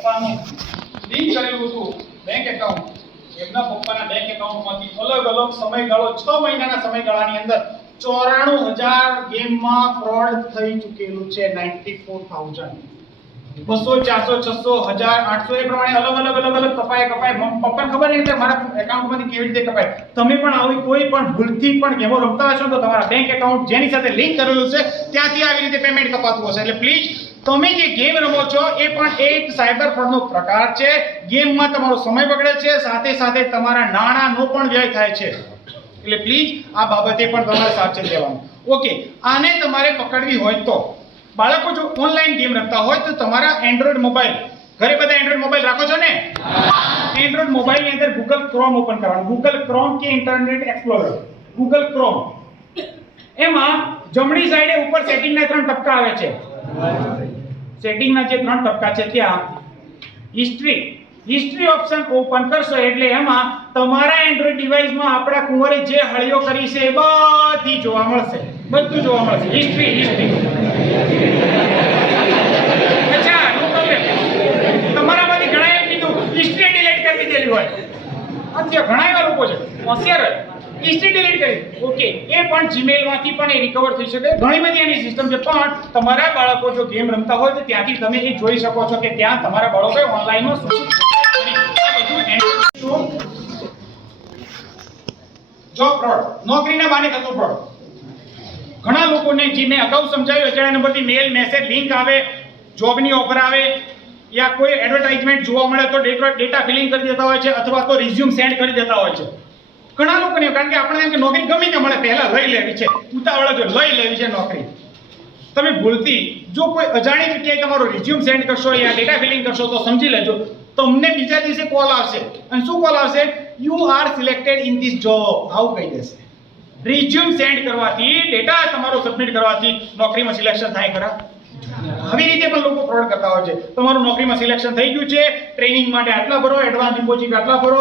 પપ્પાનું લિંક કરેલું હતું બેંક એકાઉન્ટ, એમના પપ્પાના બેંક એકાઉન્ટમાંથી અલગ અલગ સમયગાળો 6 મહિનાના સમયગાળાની અંદર 94,000 ગેમમાં ફ્રોડ થઈ ચૂકેલું છે. 94,000 200 400 600 1000 800 એ પ્રમાણે અલગ કપાય. પપ્પાને ખબર નહીં કે મારા એકાઉન્ટમાંથી કેવી રીતે કપાય. તમે પણ આવી કોઈ પણ ભૂલથી પણ ગેમો રમતા હશો તો તમારા બેંક એકાઉન્ટ જેની સાથે લિંક કરેલું છે ત્યાંથી આવી રીતે પેમેન્ટ કપાતું હશે. એટલે પ્લીઝ તમે જે ગેમ રમો છો એ પણ એક સાયબર ફ્રોડનો પ્રકાર છે. ગેમમાં તમારો સમય બગડે છે, સાથે સાથે તમારા નાણાંનો પણ વ્યય થાય છે. એટલે પ્લીઝ આ બાબતે પણ તમારે સાવચેત રહેવાનું. ઓકે, આને તમારે પકડવી હોય તો બાળકો જો ઓનલાઈન ગેમ રમતા હોય તો તમારા એન્ડ્રોઇડ મોબાઈલ, ઘરે બધા એન્ડ્રોઇડ મોબાઈલ રાખો છો ને? એન્ડ્રોઇડ મોબાઈલ ની અંદર ગૂગલ ક્રોમ ઓપન કરવાનું. ગૂગલ ક્રોમ કે ઇન્ટરનેટ એક્સપ્લોરર, ગૂગલ ક્રોમ. એમાં જમણી સાઈડે ઉપર સેટિંગના 3 ટપકા આવે છે. સેટિંગના જે 3 ટપકા છે ત્યાં હિસ્ટ્રી ઓપ્શન ઓપન કરશો એટલે એમાં તમારા એન્ડ્રોઇડ ડિવાઇસમાં આપણા કુંવરે જે હળીઓ કરી છે એ બધી જોવા મળશે. બધું જોવા મળશે. હિસ્ટ્રી. અચ્છા, નો પ્રોબ્લેમ. તમારામાંથી ઘણા એમ કીધું હિસ્ટ્રી ડિલીટ કરી દીધેલી હોય. અત્યારે ઘણા એવા લોકો છે હોશિયાર હોય, હિસ્ટ્રી ડિલીટ કરી. ઓકે, એ પણ જીમેલ માંથી પણ એ રિકવર થઈ શકે. ઘણી બધી એની સિસ્ટમ છે. પણ તમારા બાળકો જો ગેમ રમતા હોય તો ત્યાંથી તમે એ જોઈ શકો છો કે ત્યાં તમારા બાળકોએ ઓનલાઈનમાં શું શું જોબ ફ્રોડ, નોકરીના બહાને થતું ફ્રોડ. ઘણા લોકોને જે મેં અગાઉ સમજાવ્યું અજાણ્યા નંબરથી મેલ, મેસેજ, લિંક આવે, જોબની ઓફર આવે યા કોઈ એડવર્ટાઇઝમેન્ટ જોવા મળે તો ડેટા ફિલિંગ કરી દેતા હોય છે અથવા તો રિઝ્યુમ સેન્ડ કરી દેતા હોય છે. ઘણા લોકોને કારણ કે આપણે એમ કે નોકરી ગમે તે મળે પહેલા લઈ લેવી છે, ઉતાવળે જો લઈ લેવી છે નોકરી. તમે ભૂલથી જો કોઈ અજાણી જગ્યાએ તમારો રિઝ્યુમ સેન્ડ કરશો યા ડેટા ફિલિંગ કરશો તો સમજી લેજો તમને બીજા દિવસે કોલ આવશે. અને શું કોલ આવશે? You are selected in this job, આવું કહી દેશે. રિઝ્યુમ સેન્ડ કરવાથી, ડેટા તમારો સબમિટ કરવાથી નોકરીમાં સિલેક્શન થાય ખરા? આવી રીતે પણ લોકો ફ્રોડ કરતા હોય છે. તમારું નોકરીમાં સિલેક્શન થઈ ગયું છે, ટ્રેનિંગ માટે આટલા ભરો, એડવાન્સ ડિપોઝિટ આટલા ભરો,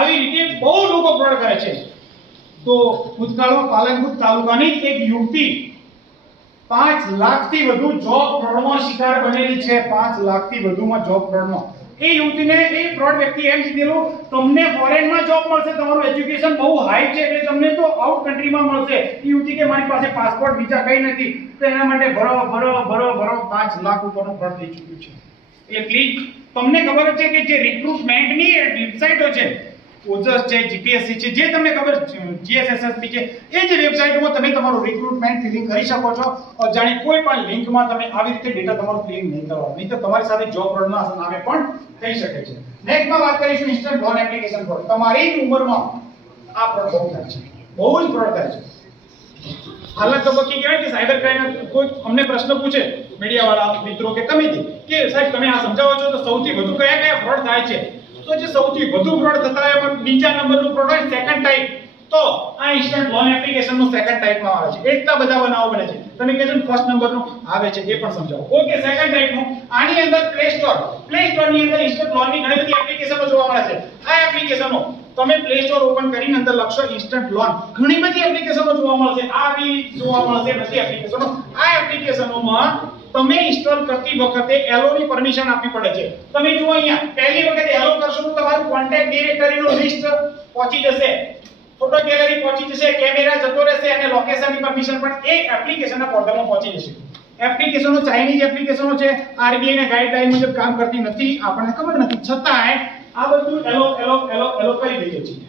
આવી રીતે બહુ લોકો ફ્રોડ કરે છે. તો ભૂતકાળમાં પાલનપુર તાલુકાની એક યુવતી 5 લાખથી વધુ જોબ ફ્રોડમાં શિકાર બનેલી છે. 5 લાખથી વધુમાં જોબ ફ્રોડમાં. એ યુવતીને એ ફ્રોડ વ્યક્તિ એમ કીધેલું તમને ફોરેનમાં જોબ મળશે, તમારું એજ્યુકેશન બહુ હાઈ છે એટલે તમને તો આઉટ કન્ટ્રીમાં મળશે. એ યુવતી કે મારી પાસે પાસપોર્ટ વિઝા કંઈ નથી તો એના માટે ભરો 5 લાખ ઉપરનું ફ્રોડ થઈ ચૂક્યું છે. એટલે પ્લીઝ તમને ખબર છે કે જે રિક્રુટમેન્ટની વેબસાઇટો છે, ઓજસ છે, જીપીએસસી છે, જે તમને ખબર જીએસએસએસપી છે, એ જે વેબસાઇટોમાં તમે તમારું રિક્રુટમેન્ટ ફિલિંગ કરી શકો છો. જાણે કોઈ પણ લિંકમાં તમે આવી રીતે ડેટા તમારું ફિલિંગ નહીં કરો, નહીં તો તમારી સાથે જોબ ફ્રોડના નામે પણ થઈ શકે છે. નેક્સ્ટમાં વાત કરીશું ઇન્સ્ટન્ટ લોન એપ્લિકેશન ફ્રોડ. તમારી જ ઉંમરમાં આ ફ્રોડ બહુ થાય છે, બહુ જ ફ્રોડ થાય છે. હાલના તબક્કે કહેવાય કે સાયબર ક્રાઇમ કોઈ અમને પ્રશ્ન પૂછે મીડિયાવાળા મિત્રો કે કમિટી કે સાહેબ તમે આ સમજાવો છો તો સૌથી વધુ કયા ફ્રોડ થાય છે? તો જે સૌથી વધુ ફ્રોડ થતા હોય એમાં બીજા નંબરનું ફ્રોડ હોય સેકન્ડ ટાઈપ. તો આ ઇન્સ્ટન્ટ લોન એપ્લિકેશનનો સેકન્ડ ટાઈપમાં આવે છે. એટલા બધા બનાવો બને છે. તમે કહેજો ફર્સ્ટ નંબરનું આવે છે એ પણ સમજાવો. ઓકે, સેકન્ડ ટાઈપનું આની અંદર પ્લે સ્ટોરની અંદર ઇન્સ્ટન્ટ લોનની ઘણી બધી એપ્લિકેશનો જોવા મળે છે. આ એપ્લિકેશનો તમે પ્લે સ્ટોર ઓપન કરીને અંદર લખશો ઇન્સ્ટન્ટ લોન, ઘણી બધી એપ્લિકેશનો જોવા મળશે. આવી જોવા મળશે બધી એપ્લિકેશનો. આ એપ્લિકેશનોમાં તમે ઇન્સ્ટોલ કરતી વખતે એલો ની પરમિશન આપવી પડે છે. તમે જુઓ અહીંયા પહેલી વખત એલો કરશો તો તમારું કોન્ટેક્ટ ડિરેક્ટરીનો લિસ્ટ પહોંચી જશે, ફોટો ગેલેરી પહોંચી જશે, કેમેરા જતો રહેશે અને લોકેશનની પરમિશન પણ એ એપ્લિકેશનના પોર્ટલમાં પહોંચી જશે. એપ્લિકેશનો ચાઇનીઝ એપ્લિકેશનો છે, આરબીઆઈ ના ગાઈડલાઈન મુજબ કામ કરતી નથી, આપણને ખબર નથી, છતાંય આ બધું એલો કરી દઈએ છીએ.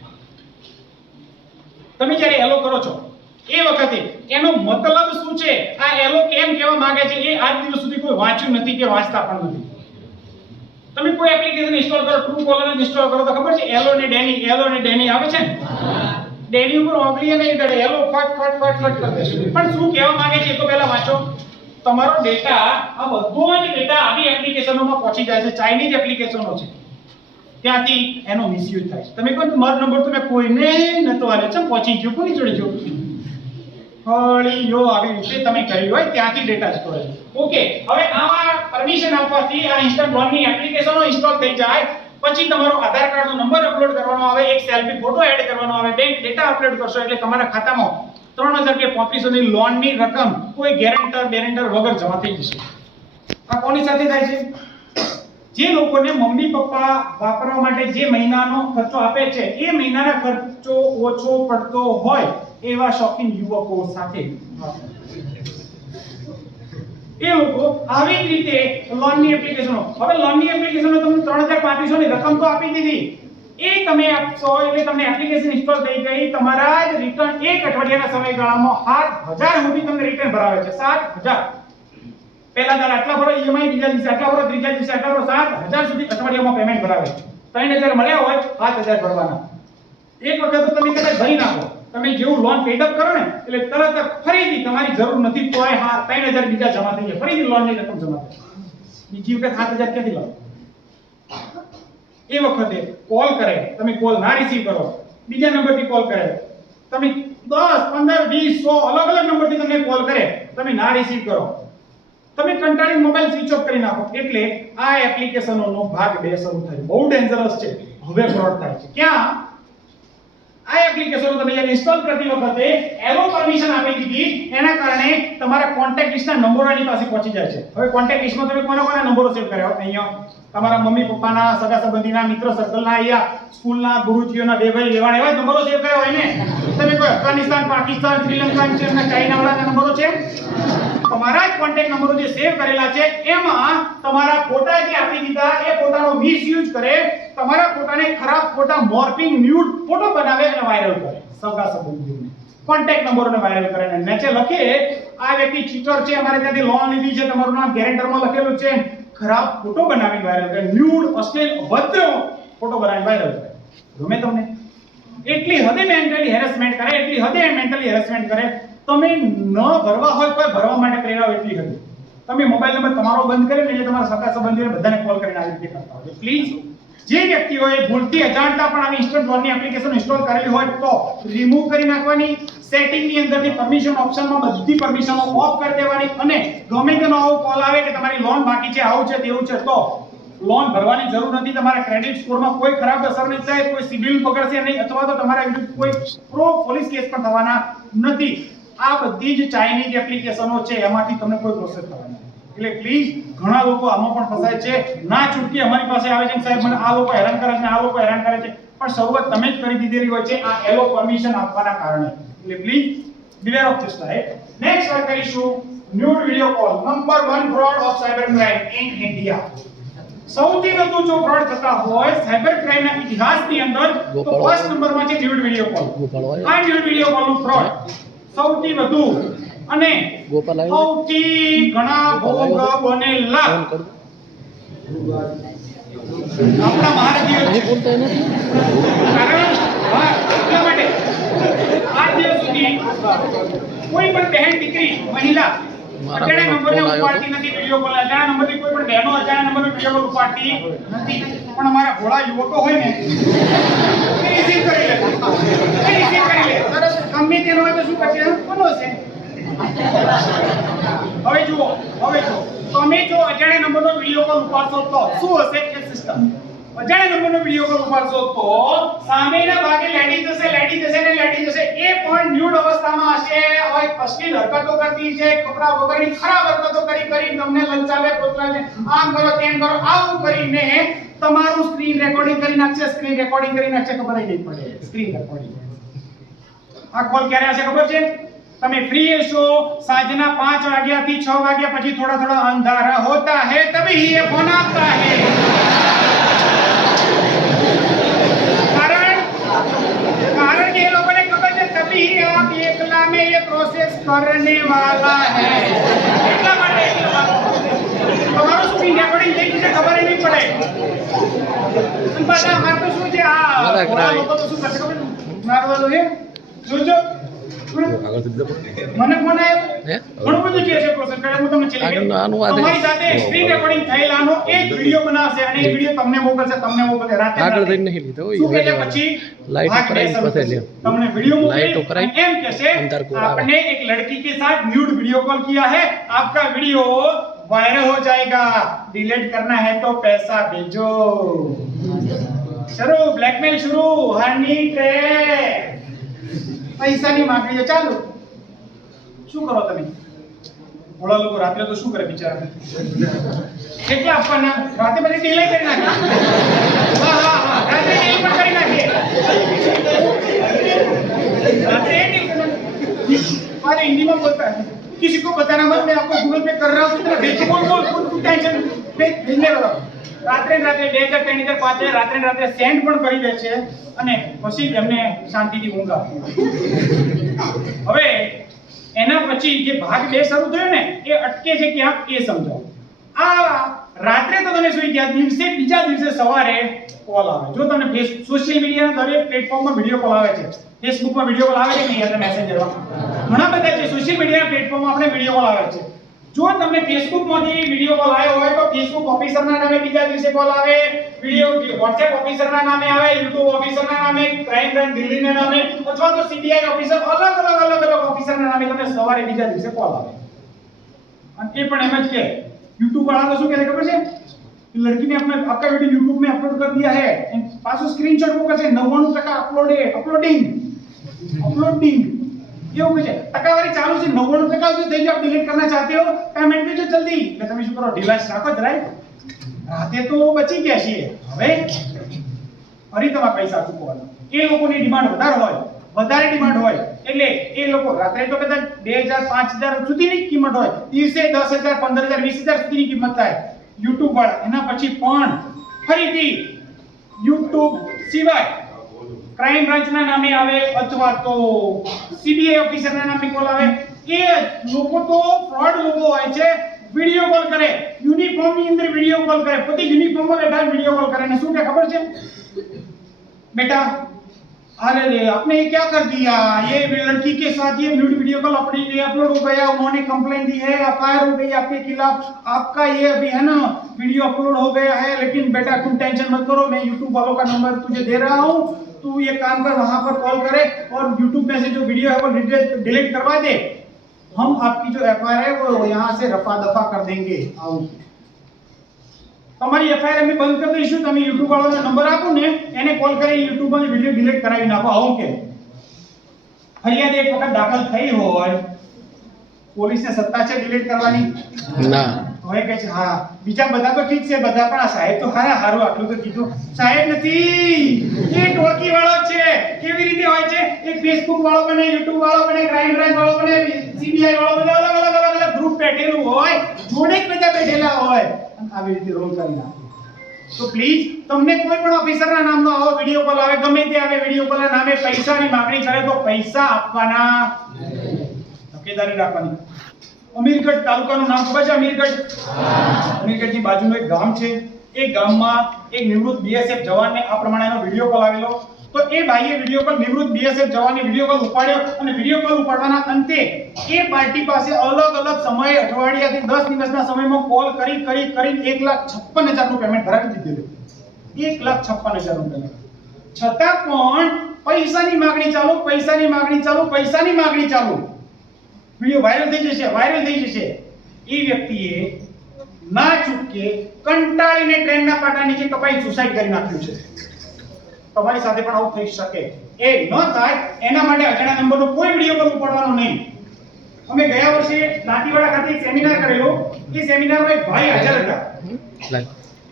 તમે જ્યારે એલો કરો છો એ વખતે એનો મતલબ શું છે, આ એલો કેમ કહેવા માંગે છે એ આજ દિવસ સુધી કોઈ વાંચ્યું નથી કે વાંચતા પણ નથી. તમે કોઈ એપ્લિકેશન ઇન્સ્ટોલ કરો, ટ્રુ કોલર ઇન્સ્ટોલ કરો તો ખબર છે એલો ને ડેની આવે છે ને, ડેની ઉપર ઓગળી અને એલો ફટ કરી દેશે. પણ શું કહેવા માંગે છે એ તો પહેલા વાંચો. તમારો ડેટા, આ બધો જ ડેટા આવી એપ્લિકેશનોમાં પહોંચી જાય છે. ચાઇનીઝ એપ્લિકેશનો છે, ત્યાંથી એનો મિસયુઝ થાય છે. તમે કોઈ મારો નંબર તો મેં કોઈને નતો આલ્યો છે, પહોંચી ગયો કોની જોડે જો હળીયો આવી રીતે તમે કર્યું હોય ત્યાંથી ડેટા સ્ટોરેજ. ઓકે, હવે આવા પરમિશન આપવાથી આ ઇન્સ્ટન્ટ લોનની એપ્લિકેશનો ઇન્સ્ટોલ થઈ જાય. પછી તમારો આધાર કાર્ડનો નંબર અપલોડ કરવાનો આવે, એક સેલ્ફી ફોટો એડ કરવાનો આવે, બેંક ડેટા અપલોડ કરશો એટલે તમારા ખાતામાં 3000 કે 3500 ની લોનની રકમ કોઈ ગેરંટર વગર જમા થઈ જશે. આ કોની સાથે થાય છે? જે લોકોને મમ્મી પપ્પા વાપરવા માટે જે મહિનાનો ખર્ચો આપે છે એ મહિનાના ખર્ચો ઓછો પડતો હોય એવા શોખીન યુવકો સાથે એ લોકો આવી રીતે લોનની એપ્લિકેશનો, હવે લોનની એપ્લિકેશનો તમને 3035 ની રકમ તો આપી દીધી, એ તમે આપશો એટલે તમને એપ્લિકેશન ઇન્સ્ટોલ થઈ ગઈ, તમારા જ રિટર્ન એક અઠવાડિયાના સમયગાળામાં 7000 સુધી તમને રિટર્ન ભરાવે છે. 7000 પહેલા દર આટલા ભરો ઈએમઆઈ, બીજા દિવસે આટલા ભરો, ત્રીજા દિવસે આટલા ભરો, 7000 સુધી અઠવાડિયામાં પેમેન્ટ ભરાવે. 3000 મળ્યા હોય 7000 ભરવાના. એક વખત તો તમે કદાચ ભરી નાખો, તમે જેવું લોન પેડ અપ કરો ને એટલે તરત ફરીથી તમારી જરૂર નથી તોય 3000 બીજા જમા થઈ જાય, ફરીથી લોનની રકમ જમા થાય. બીજી વખત 7000 ક્યાંથી લાવો? એ વખતે કોલ કરે, તમે કોલ ના રિસીવ કરો, બીજા નંબરથી કોલ કરે, તમે 10 15 20 100 અલગ અલગ નંબરથી તમને કોલ કરે, તમે ના રિસીવ કરો, તમે કંટાળીને મોબાઈલ સ્વિચ ઓફ કરી નાખો, એટલે આ એપ્લિકેશનોનો ભાગ 2 શરૂ થાય. બહુ ડેન્જરસ છે. હવે ફ્રોડ થાય છે. ક્યાં? આ એપ્લિકેશનો તમે જ્યારે ઇન્સ્ટોલ કરતી વખતે એલો પરમિશન આપી દીધી, એના કારણે તમારા કોન્ટેક્ટ લિસ્ટના નંબરો એની પાસે પહોંચી જાય છે. હવે કોન્ટેક્ટ લિસ્ટમાં તમે કોના નંબરો સેવ કર્યા હોય? અહીંયા તમારા મમ્મી પપ્પાના, સગા સંબંધીના, મિત્ર સર્કલના, અહીંયા સ્કૂલના, ગુરુજીઓના, દેભાઈ લેવાણ એવા નંબરો સેવ કર્યા હોય ને. તમે કોઈ અફઘાનિસ્તાન, પાકિસ્તાન, શ્રીલંકા, ચાઇના વાળાના નંબરો છે? તમારા જ કોન્ટેક્ટ નંબરો જે સેવ કરેલા છે એમાં તમારા ફોટા જે આપી દીધા એ ફોટાનો મિસયુઝ કરે, તમારા ફોટાને ખરાબ ફોટા, મોર્ફિંગ, ન્યૂડ ફોટો બનાવે અને વાયરલ કરે. સગા સંબંધીઓને કોન્ટેક્ટ નંબરોને વાયરલ કરે અને નીચે લખે આ વ્યક્તિ ચીટર છે, અમારે ત્યાંથી લોન લીધી છે, તમારું નામ ગેરેન્ટરમાં લખેલું છે, ખરાબ ફોટો બનાવી વાયરલ કરે, ન્યૂડ, અશ્લીલ, અભદ્ર ફોટો બનાવી વાયરલ કરે. ગમે તમને? એટલી હદે મેન્ટલી હેરેસમેન્ટ કરે, એટલી હદે મેન્ટલી હેરેસમેન્ટ કરે. તમે ન ભરવા હોય તો ભરવા માટે પ્રેરાવ એટલી હતી. તમે મોબાઈલ નંબર તમારો બંધ કરીને એટલે તમારા સગા સંબંધીઓને બધાને કોલ કરીને આવી રીતે કરતા હોય. પ્લીઝ જે વ્યક્તિઓએ ભૂલથી અજાણતા પણ આવી ઇન્સ્ટન્ટ લોનની એપ્લિકેશન ઇન્સ્ટોલ કરેલી હોય તો રિમૂવ કરી નાખવાની, સેટિંગની અંદરથી પરમિશન ઓપ્શનમાં બધી પરમિશનો ઓફ કરી દેવાની, અને ગમે તેનો આવો કોલ આવે કે તમારી લોન બાકી છે, આવું છે, તેવું છે, તો લોન ભરવાની જરૂર નથી. તમારા ક્રેડિટ સ્કોરમાં કોઈ ખરાબ અસર નહીં થાય, કોઈ સિબિલ બગડશે નહીં, અથવા તો તમારા વિરુદ્ધ કોઈ પોલીસ કેસ પણ થવાના નથી. આ બધી જ ચાઇનીઝ એપ્લિકેશનો છે, એમાંથી તમને કોઈ પ્રોસેસ થવાની નથી. એટલે પ્લીઝ, ઘણા લોકો આમાં પણ ફસાય છે, ના છૂટકી અમારી પાસે આવે છે સાહેબ મને આ લોકો હેરાન કરે છે, આ લોકો હેરાન કરે છે, પણ શરૂઆત તમે જ કરી દીધેલી હોય છે આ એલો પરમિશન આપવાના કારણે. એટલે please beware of this type. Next વાત કરીશું nude video call, number 1 fraud of cyber crime in India. સૌથી વધુ જો ફ્રોડ થતા હોય સાયબર ક્રાઇમના ઇતિહાસની અંદર તો ફર્સ્ટ નંબરમાં છે ન્યૂડ વિડિયો કોલ. આ ન્યૂડ વિડિયો કોલનું ફ્રોડ સૌથી વધુ અને સૌથી ઘણા ભોગ બનેલા આપણા ભારતીય કારણ એટલા માટે આજ દિવસ સુધી કોઈ પણ બહેન, દીકરી, મહિલા અજાણ્યા નંબરને ઉપાડતી નથી વિડિયો કોલ. અજાણ્યા નંબરથી કોઈ પણ બહેનો અજાણ્યા નંબરનો વિડિયો કોલ ઉપાડતી નથી, પણ અમારા ભોળા યુવકો હોય ને એ રિસીવ કરી લે, ગમે તેનો હોય તો શું કરશે? કોનો છે? હવે જુઓ, તમે જો અજાણ્યા નંબરનો વિડિયો કોલ ઉપાડશો તો શું હશે એ સિસ્ટમ? અજાણ્યા નંબરનો વિડિયો કોલ ઉપાડશો તો સામેના ભાગે લેડી જશે એ પણ ન્યૂડ અવસ્થામાં હશે, હોય અશ્લીલ હરકતો કરતી છે, કપડા વગરની ખરાબ હરકતો કરી તમને લલચાવે, પોતરાવે, આમ કરો તેમ કરો, આવું કરીને તમારું સ્ક્રીન રેકોર્ડિંગ કરી નાખશે, ખબર નહીં પડે. સ્ક્રીન રેકોર્ડિંગ આ કોલ ક્યારે હશે ખબર છે? તમે ફ્રી હશો સાંજના 5 વાગ્યાથી 6 વાગ્યા પછી, થોડા અંધારા હોતા है तभी ये फोन आता है. कारण ये लोगों ने खबर है तभी आप एकला में ये प्रोसेस करने वाला है. એટલા માટે તમારું સ્ક્રીન રેકોર્ડિંગ થઈ જશે, ખબર નહીં પડે. બધા માર તો શું છે આ લોકો તો શું કરશે ખબર? મારવાનું છે જોજો. મને ફોન આવ્યો, ઘણું બધું છે પ્રોસેસ કરે. હું તમને છેલ્લે તમારી સાથે સ્ક્રીન રેકોર્ડિંગ થયેલાનો એક વિડિયો બનાવશે અને એ વિડિયો તમને મોકલશે રાતે આગળ જઈને નહીં લીધો હોય પછી લાઈટ કરાવી પછી લે તમને વિડિયો મોકલે એમ કહેશે आपने एक लड़की के साथ न्यूड वीडियो कॉल किया है, आपका वीडियो वायरल हो जाएगा, डिलीट करना है तो पैसा भेजो. શરૂ બ્લેકમેલ શરૂ, હની ટ્રેક, પૈસાની માંગણી ચાલુ. શું કરો તમે? ભોળા લોકો રાત્રે તો શું કરે બિચારા? કેટલા આપવાના? રાતે પછી ડીલે કરી નાખે. હા રાત્રે ડીલ પણ કરી નાખે. रात्रि हमारे हिंदी में बोलता है किसी को बताना मत, मैं आपको गूगल पे कर रहा हूँ, इतना भेज बोल टेंशन भेजने वाला. રાત્રે 2003 5 રાત્રે સેન્ડ પણ કરી દે છે અને પછી એમને શાંતિથી ઊંઘ આપે. હવે એના પછી જે ભાગ 2 શરૂ થયો ને એ અટકે છે ક્યાં એ સમજાવો. આ રાત્રે તો તમે સુઈ ગયા, બીજા દિવસે સવારે કોલ આવે. જો તમને સોશિયલ મીડિયાના દરેક પ્લેટફોર્મમાં વિડિયો કોલ આવે છે. ફેસબુકમાં વિડિયો કોલ આવે છે નહીં, એટલે મેસેન્જરમાં ઘણા બધા છે. સોશિયલ મીડિયાના પ્લેટફોર્મમાં આપણે વિડિયો કોલ આવે છે. જો તમને ફેસબુકમાંથી વિડિયો કોલ આવ્યો હોય તો ફેસબુક ઓફિસરના નામે બીજા દિવસે કોલ આવે, વિડિયો WhatsApp ઓફિસરના નામે આવે, YouTube ઓફિસરના નામે, ક્રાઇમ બ્રાન્ચ દિલ્હીના નામે અથવા તો CBI ઓફિસર અલગ ઓફિસરના નામે તમને સવારે બીજા દિવસે કોલ આવે. અને એ પણ એમ જ કે YouTube वाला तो શું કહે છે ખબર છે? लड़की ने अपना आपका वीडियो YouTube में अपलोड कर दिया है, पासो स्क्रीनशॉट वो कैसे 99% अपलोडिंग એવું કહે છે. ટકાવારી ચાલુ છે 99% થઈ ગયો. આપ ડિલીટ કરना ચાહते हो પેમેન્ટ भेजो જલ્દી. એટલે તમે શું કરો? ડિવાઇસ રાખો જ રાઈટ. રાતે તો બચી ગયા છીએ, હવે ફરી તમારે પૈસા ચૂકવવાના. એ લોકોની ડિમાન્ડ વધારે ડિમાન્ડ હોય એટલે એ લોકો રાત્રે તો કદાચ 2000 5000 સુધીની કિંમત હોય, દિવસે 10000 15000 20000 સુધીની કિંમત થાય YouTube વાળા. એના પછી પણ ફરીથી YouTube સિવાય ક્રાઇમ બ્રાન્ચના નામે આવે અથવા તો CBI ઓફિસરના નામે કોલ આવે. એ લોકો તો ફ્રોડ લોકો હોય છે. વિડિયો કોલ કરે, યુનિફોર્મની અંદર વિડિયો કોલ કરે, પોતે યુનિફોર્મમાં બેઠા વિડિયો કોલ કરે ને શું કે ખબર છે? बेटा अरे आपने ये क्या कर दिया, ये लड़की के साथ ये न्यूड वीडियो कॉल अपलोड हो गया, उन्होंने कंप्लेंट दी है, एफआईआर हो गई आपके खिलाफ, आपका ये अभी है ना वीडियो अपलोड हो गया है, लेकिन बेटा तुम टेंशन मत करो, मैं YouTube वालों का नंबर तुझे दे रहा हूँ, तू ये काम कर, वहां पर कॉल करे और YouTube में से जो वीडियो है वो डिलीट करवा दे, हम आपकी जो एफआईआर है वो यहाँ से रफा दफा कर देंगे. તમારી એફઆઈઆર અમે બંધ કરી દઈશું, તમે YouTube વાળાનો નંબર આપો ને એને કોલ કરી YouTube માં વિડિયો ડિલીટ કરાવી નાખો. આવું કે ફરિયાદ એક વખત દાખલ થઈ હોય, પોલીસને સત્તા છે ડિલીટ કરવાની? ના. હવે કહે છે હા બીજા બધા તો ઠીક છે, બધા પણ આ સાહેબ તો હારું આટલું તો કીધું. સાહેબ નથી, એ ટોળકી વાળો છે. કેવી રીતે હોય છે? એક Facebook વાળો બને, YouTube વાળો બને, ક્રાઇમ બ્રાન્ચ વાળો બને, CBI વાળો બને, અલગ ગ્રુપ બેઠેલું હોય, જોડે જ બધા બેઠેલા હોય, આવી રીતે રોલ કરી નાખે. તો પ્લીઝ તમને કોઈ પણ ઓફિસરના નામનો આવો વિડિયો કોલ આવે, ગમે તે આવે વિડિયો કોલના નામે પૈસાની માંગણી કરે તો પૈસા આપવાના, તકેદારી રાખવાની. અમીરગઢ તાલુકાનું નામ ખબર છે? અમીરગઢની બાજુનું એક ગામ છે. એ ગામમાં એક નિવૃત્ત BSF જવાનને આ પ્રમાણેનો વિડિયો કોલ આવેલો. તો એ ભાઈએ વિડિયો કોલ નિવૃત્ત BSF જવાનને વિડિયો કોલ ઉપાડ્યો અને વિડિયો કોલ ઉપાડવાના અંતે એ પાર્ટી પાસે અલગ સમયે અઠવાડિયાથી 10 દિવસના સમયમાં કોલ કરી 1,56,000 નું પેમેન્ટ ભરાવી દીધેલું. 1,56,000 નું પેમેન્ટ. છતાં પણ પૈસાની માંગણી ચાલુ. વિડિયો વાયરલ થઈ જશે. એ વ્યક્તિએ ના ચૂકે કંટાળીને ટ્રેનના પાટા નીચે કપાઈ સુસાઇડ કરી નાખ્યું છે. તમારી સાથે પણ આવું થઈ શકે. એ ન થાય એના માટે અજાણ્યા નંબરનો કોઈ વિડિયો કોલ ઉપાડવાનો નહીં. અમે ગયા વર્ષે લાઠીવાડા ખાતે એક સેમિનાર કરેલો. એ સેમિનારમાં એક ભાઈ હાજર હતા.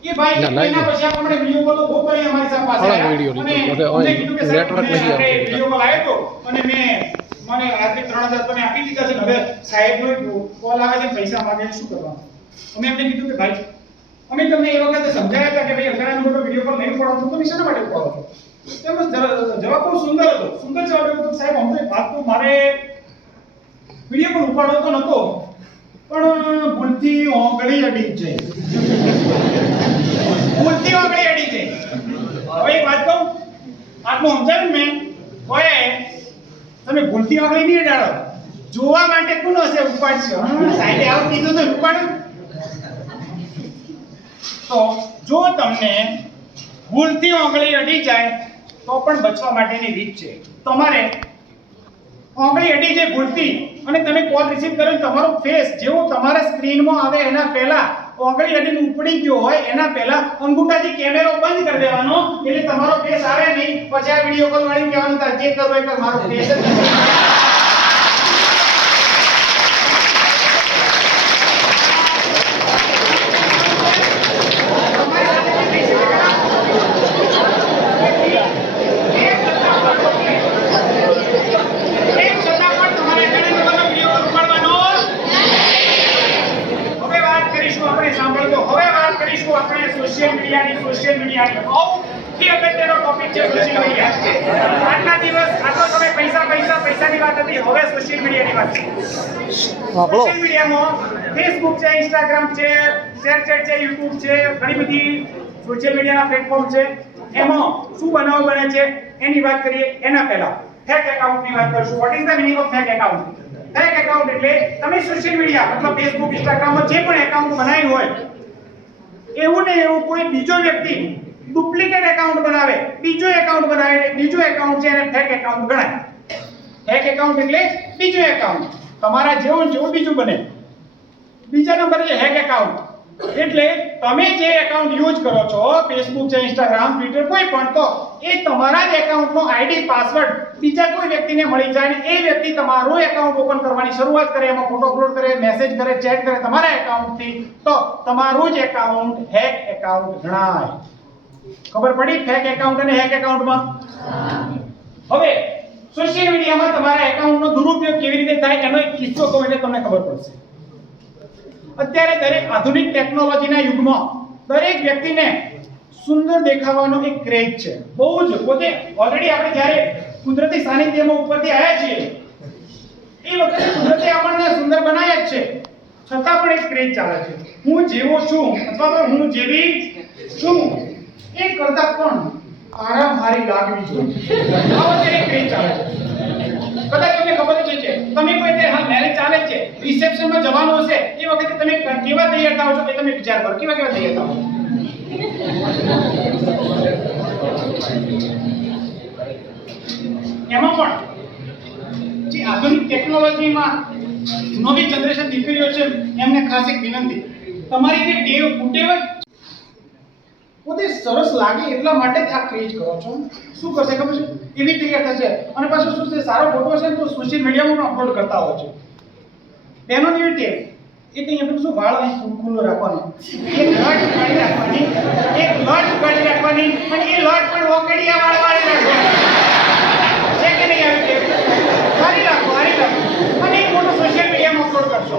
એ ભાઈ એના પછી આપણે વિડિયો કોલ બહુ કરી અમારી સાથે પાસે અને અમને કીધું કે નેટવર્ક નહીં આવે. વિડિયો કોલ આવ્યો તો અને મને રાત્રે 3000 તમે આપી દીધા છે, હવે સાહેબનો કોલ આવે છે પૈસા માંગે છે, શું કરવાનું? અમે એમને કીધું કે ભાઈ અમે તમને એ વખતે સમજાયા હતા કે ભાઈ અજાણ્યા નંબરનો વિડિયો કોલ નહીં ઉપાડવાનો, તો શેના માટે ઉપાડો છો? તેમનો જવાબ બહુ સુંદર હતો. જવાબ હતો સાહેબ અમને એક વાત તો મારે વિડિયો કોલ ઉપાડવો તો નતો, પણ ભૂલથી ઓગળી અડી જાય. હવે એક વાત કહું, આટલું સમજાવ્યું મેં, ઓય તમે ભૂલથી ઓગળી નહીં અડાડો. જોવા માટે કોણ હશે ઉપાડશે? સાહેબે આવું કીધું તો ઉપાડો. તો જો તમને ભૂલથી ઓગળી અડી જાય તો પણ બચવા માટેની રીત છે. તમારે ઓગળી અડી જાય ભૂલથી અને તમે કોલ રિસીવ કર્યો, તમારો ફેસ જેવો તમારા સ્ક્રીનમાં આવે એના પહેલા ઓગળી અડીને ઉપડી ગયો હોય એના પહેલા અંગૂઠાથી કેમેરો બંધ કરી દેવાનો, એટલે તમારો ફેસ આવે નહીં. પછી આ વિડિયો કોલ વાળીને કહેવાનું તાર જે કરવું એ કર, મારો ફેસ જ કરીશું આપણે સાંભળતો. હવે વાત કરીશું આપણે સોશિયલ મીડિયાની. સૌથી અગત્યનો ટોપિક છે સોશિયલ મીડિયા. આજના દિવસ આટલો સમય પૈસાની વાત હતી. હવે સોશિયલ મીડિયાની વાત છે. સોશિયલ મીડિયામાં ફેસબુક છે, ઇન્સ્ટાગ્રામ છે, શેરચેટ છે, યુટ્યુબ છે, ઘણી બધી સોશિયલ મીડિયાના પ્લેટફોર્મ છે. એમાં શું બનાવ બને છે એની વાત કરીએ. એના પહેલા ફેક એકાઉન્ટની વાત કરીશું. What is the meaning of fake account? Fake account એટલે તમે સોશિયલ મીડિયા મતલબ ફેસબુક, ઇન્સ્ટાગ્રામમાં જે પણ એકાઉન્ટ બનાવ્યું હોય એવું ને એવું કોઈ બીજો વ્યક્તિ ડુપ્લિકેટ એકાઉન્ટ બનાવે, બીજો એકાઉન્ટ છે એને ફેક એકાઉન્ટ ગણાય. ફેક એકાઉન્ટ એટલે બીજો એકાઉન્ટ તમારા જેવું બીજું બને. બીજા નંબર છે હેક એકાઉન્ટ. એટલે તમે જે એકાઉન્ટ યુઝ કરો છો, ફેસબુક છે, ઇન્સ્ટાગ્રામ, ટ્વિટર, કોઈ પણ, તો એ તમારા જ એકાઉન્ટનો આઈડી પાસવર્ડ બીજા કોઈ વ્યક્તિને મળી જાય ને એ વ્યક્તિ તમારું એકાઉન્ટ ઓપન કરવાની શરૂઆત કરે, એમાં ફોટો અપલોડ કરે, મેસેજ કરે, ચેટ કરે તમારા એકાઉન્ટથી, તો તમારું જ એકાઉન્ટ હેક એકાઉન્ટ ગણાય. ખબર પડી ફેક એકાઉન્ટ અને હેક એકાઉન્ટમાં? હવે સોશિયલ મીડિયામાં તમારા એકાઉન્ટનો દુરુપયોગ કેવી રીતે થાય એનો એક કિસ્સો કહું એટલે તમને ખબર પડશે. અત્યારે દરેક આધુનિક ટેકનોલોજીના યુગમાં દરેક વ્યક્તિને સુંદર દેખાવાનો એક ક્રેઝ છે. બહુ જ પોતે ઓલરેડી આપણે જ્યારે કુદરતી સાનિધ્યમાં ઉપરથી આવ્યા છીએ એ વખતે કુદરતે આપણને સુંદર બનાવ્યા જ છે, છતાં પણ એક ક્રેઝ ચાલે છે. હું જેવો છું અથવા તો હું જેવી છું એ કરતા પણ આરામ હારી લાગવી જોઈએ. આવો જ એક ક્રેઝ ચાલે છે. કદાચ તમને ખબર જ છે, તમે કોઈ તે હાલ મેરેજ ચાલે છે, રિસેપ્શનમાં જવાનું હશે, એ વખતે તમે કેવા તૈયાર થાઓ છો એ તમે વિચાર કરો. કેવા તૈયાર થાઓ છો? એમાં પણ જે આધુનિક ટેકનોલોજીમાં નવી જનરેશન દીકરીઓ છે એમને ખાસ એક વિનંતી, તમારી જે ટેવ પોતે સરસ લાગે એટલા માટે જ આ ક્રેઝ કરો છો. શું કરશે ખબર છે? એવી તૈયાર થશે અને પાછું શું છે, સારો ફોટો છે તો સોશિયલ મીડિયામાં પણ અપલોડ કરતા હોય છે. બહેનોની એવી ટેવ, એ કંઈ આપણે શું વાળ અહીં ખુલ્લો રાખવાનો, એક લટ કાઢી રાખવાની અને એ લટ પણ ઓકડિયા વાળી રાખવાની છે કે નહીં? આવી ટેવ હારી રાખો અને એ ફોટો સોશિયલ મીડિયામાં અપલોડ કરશો.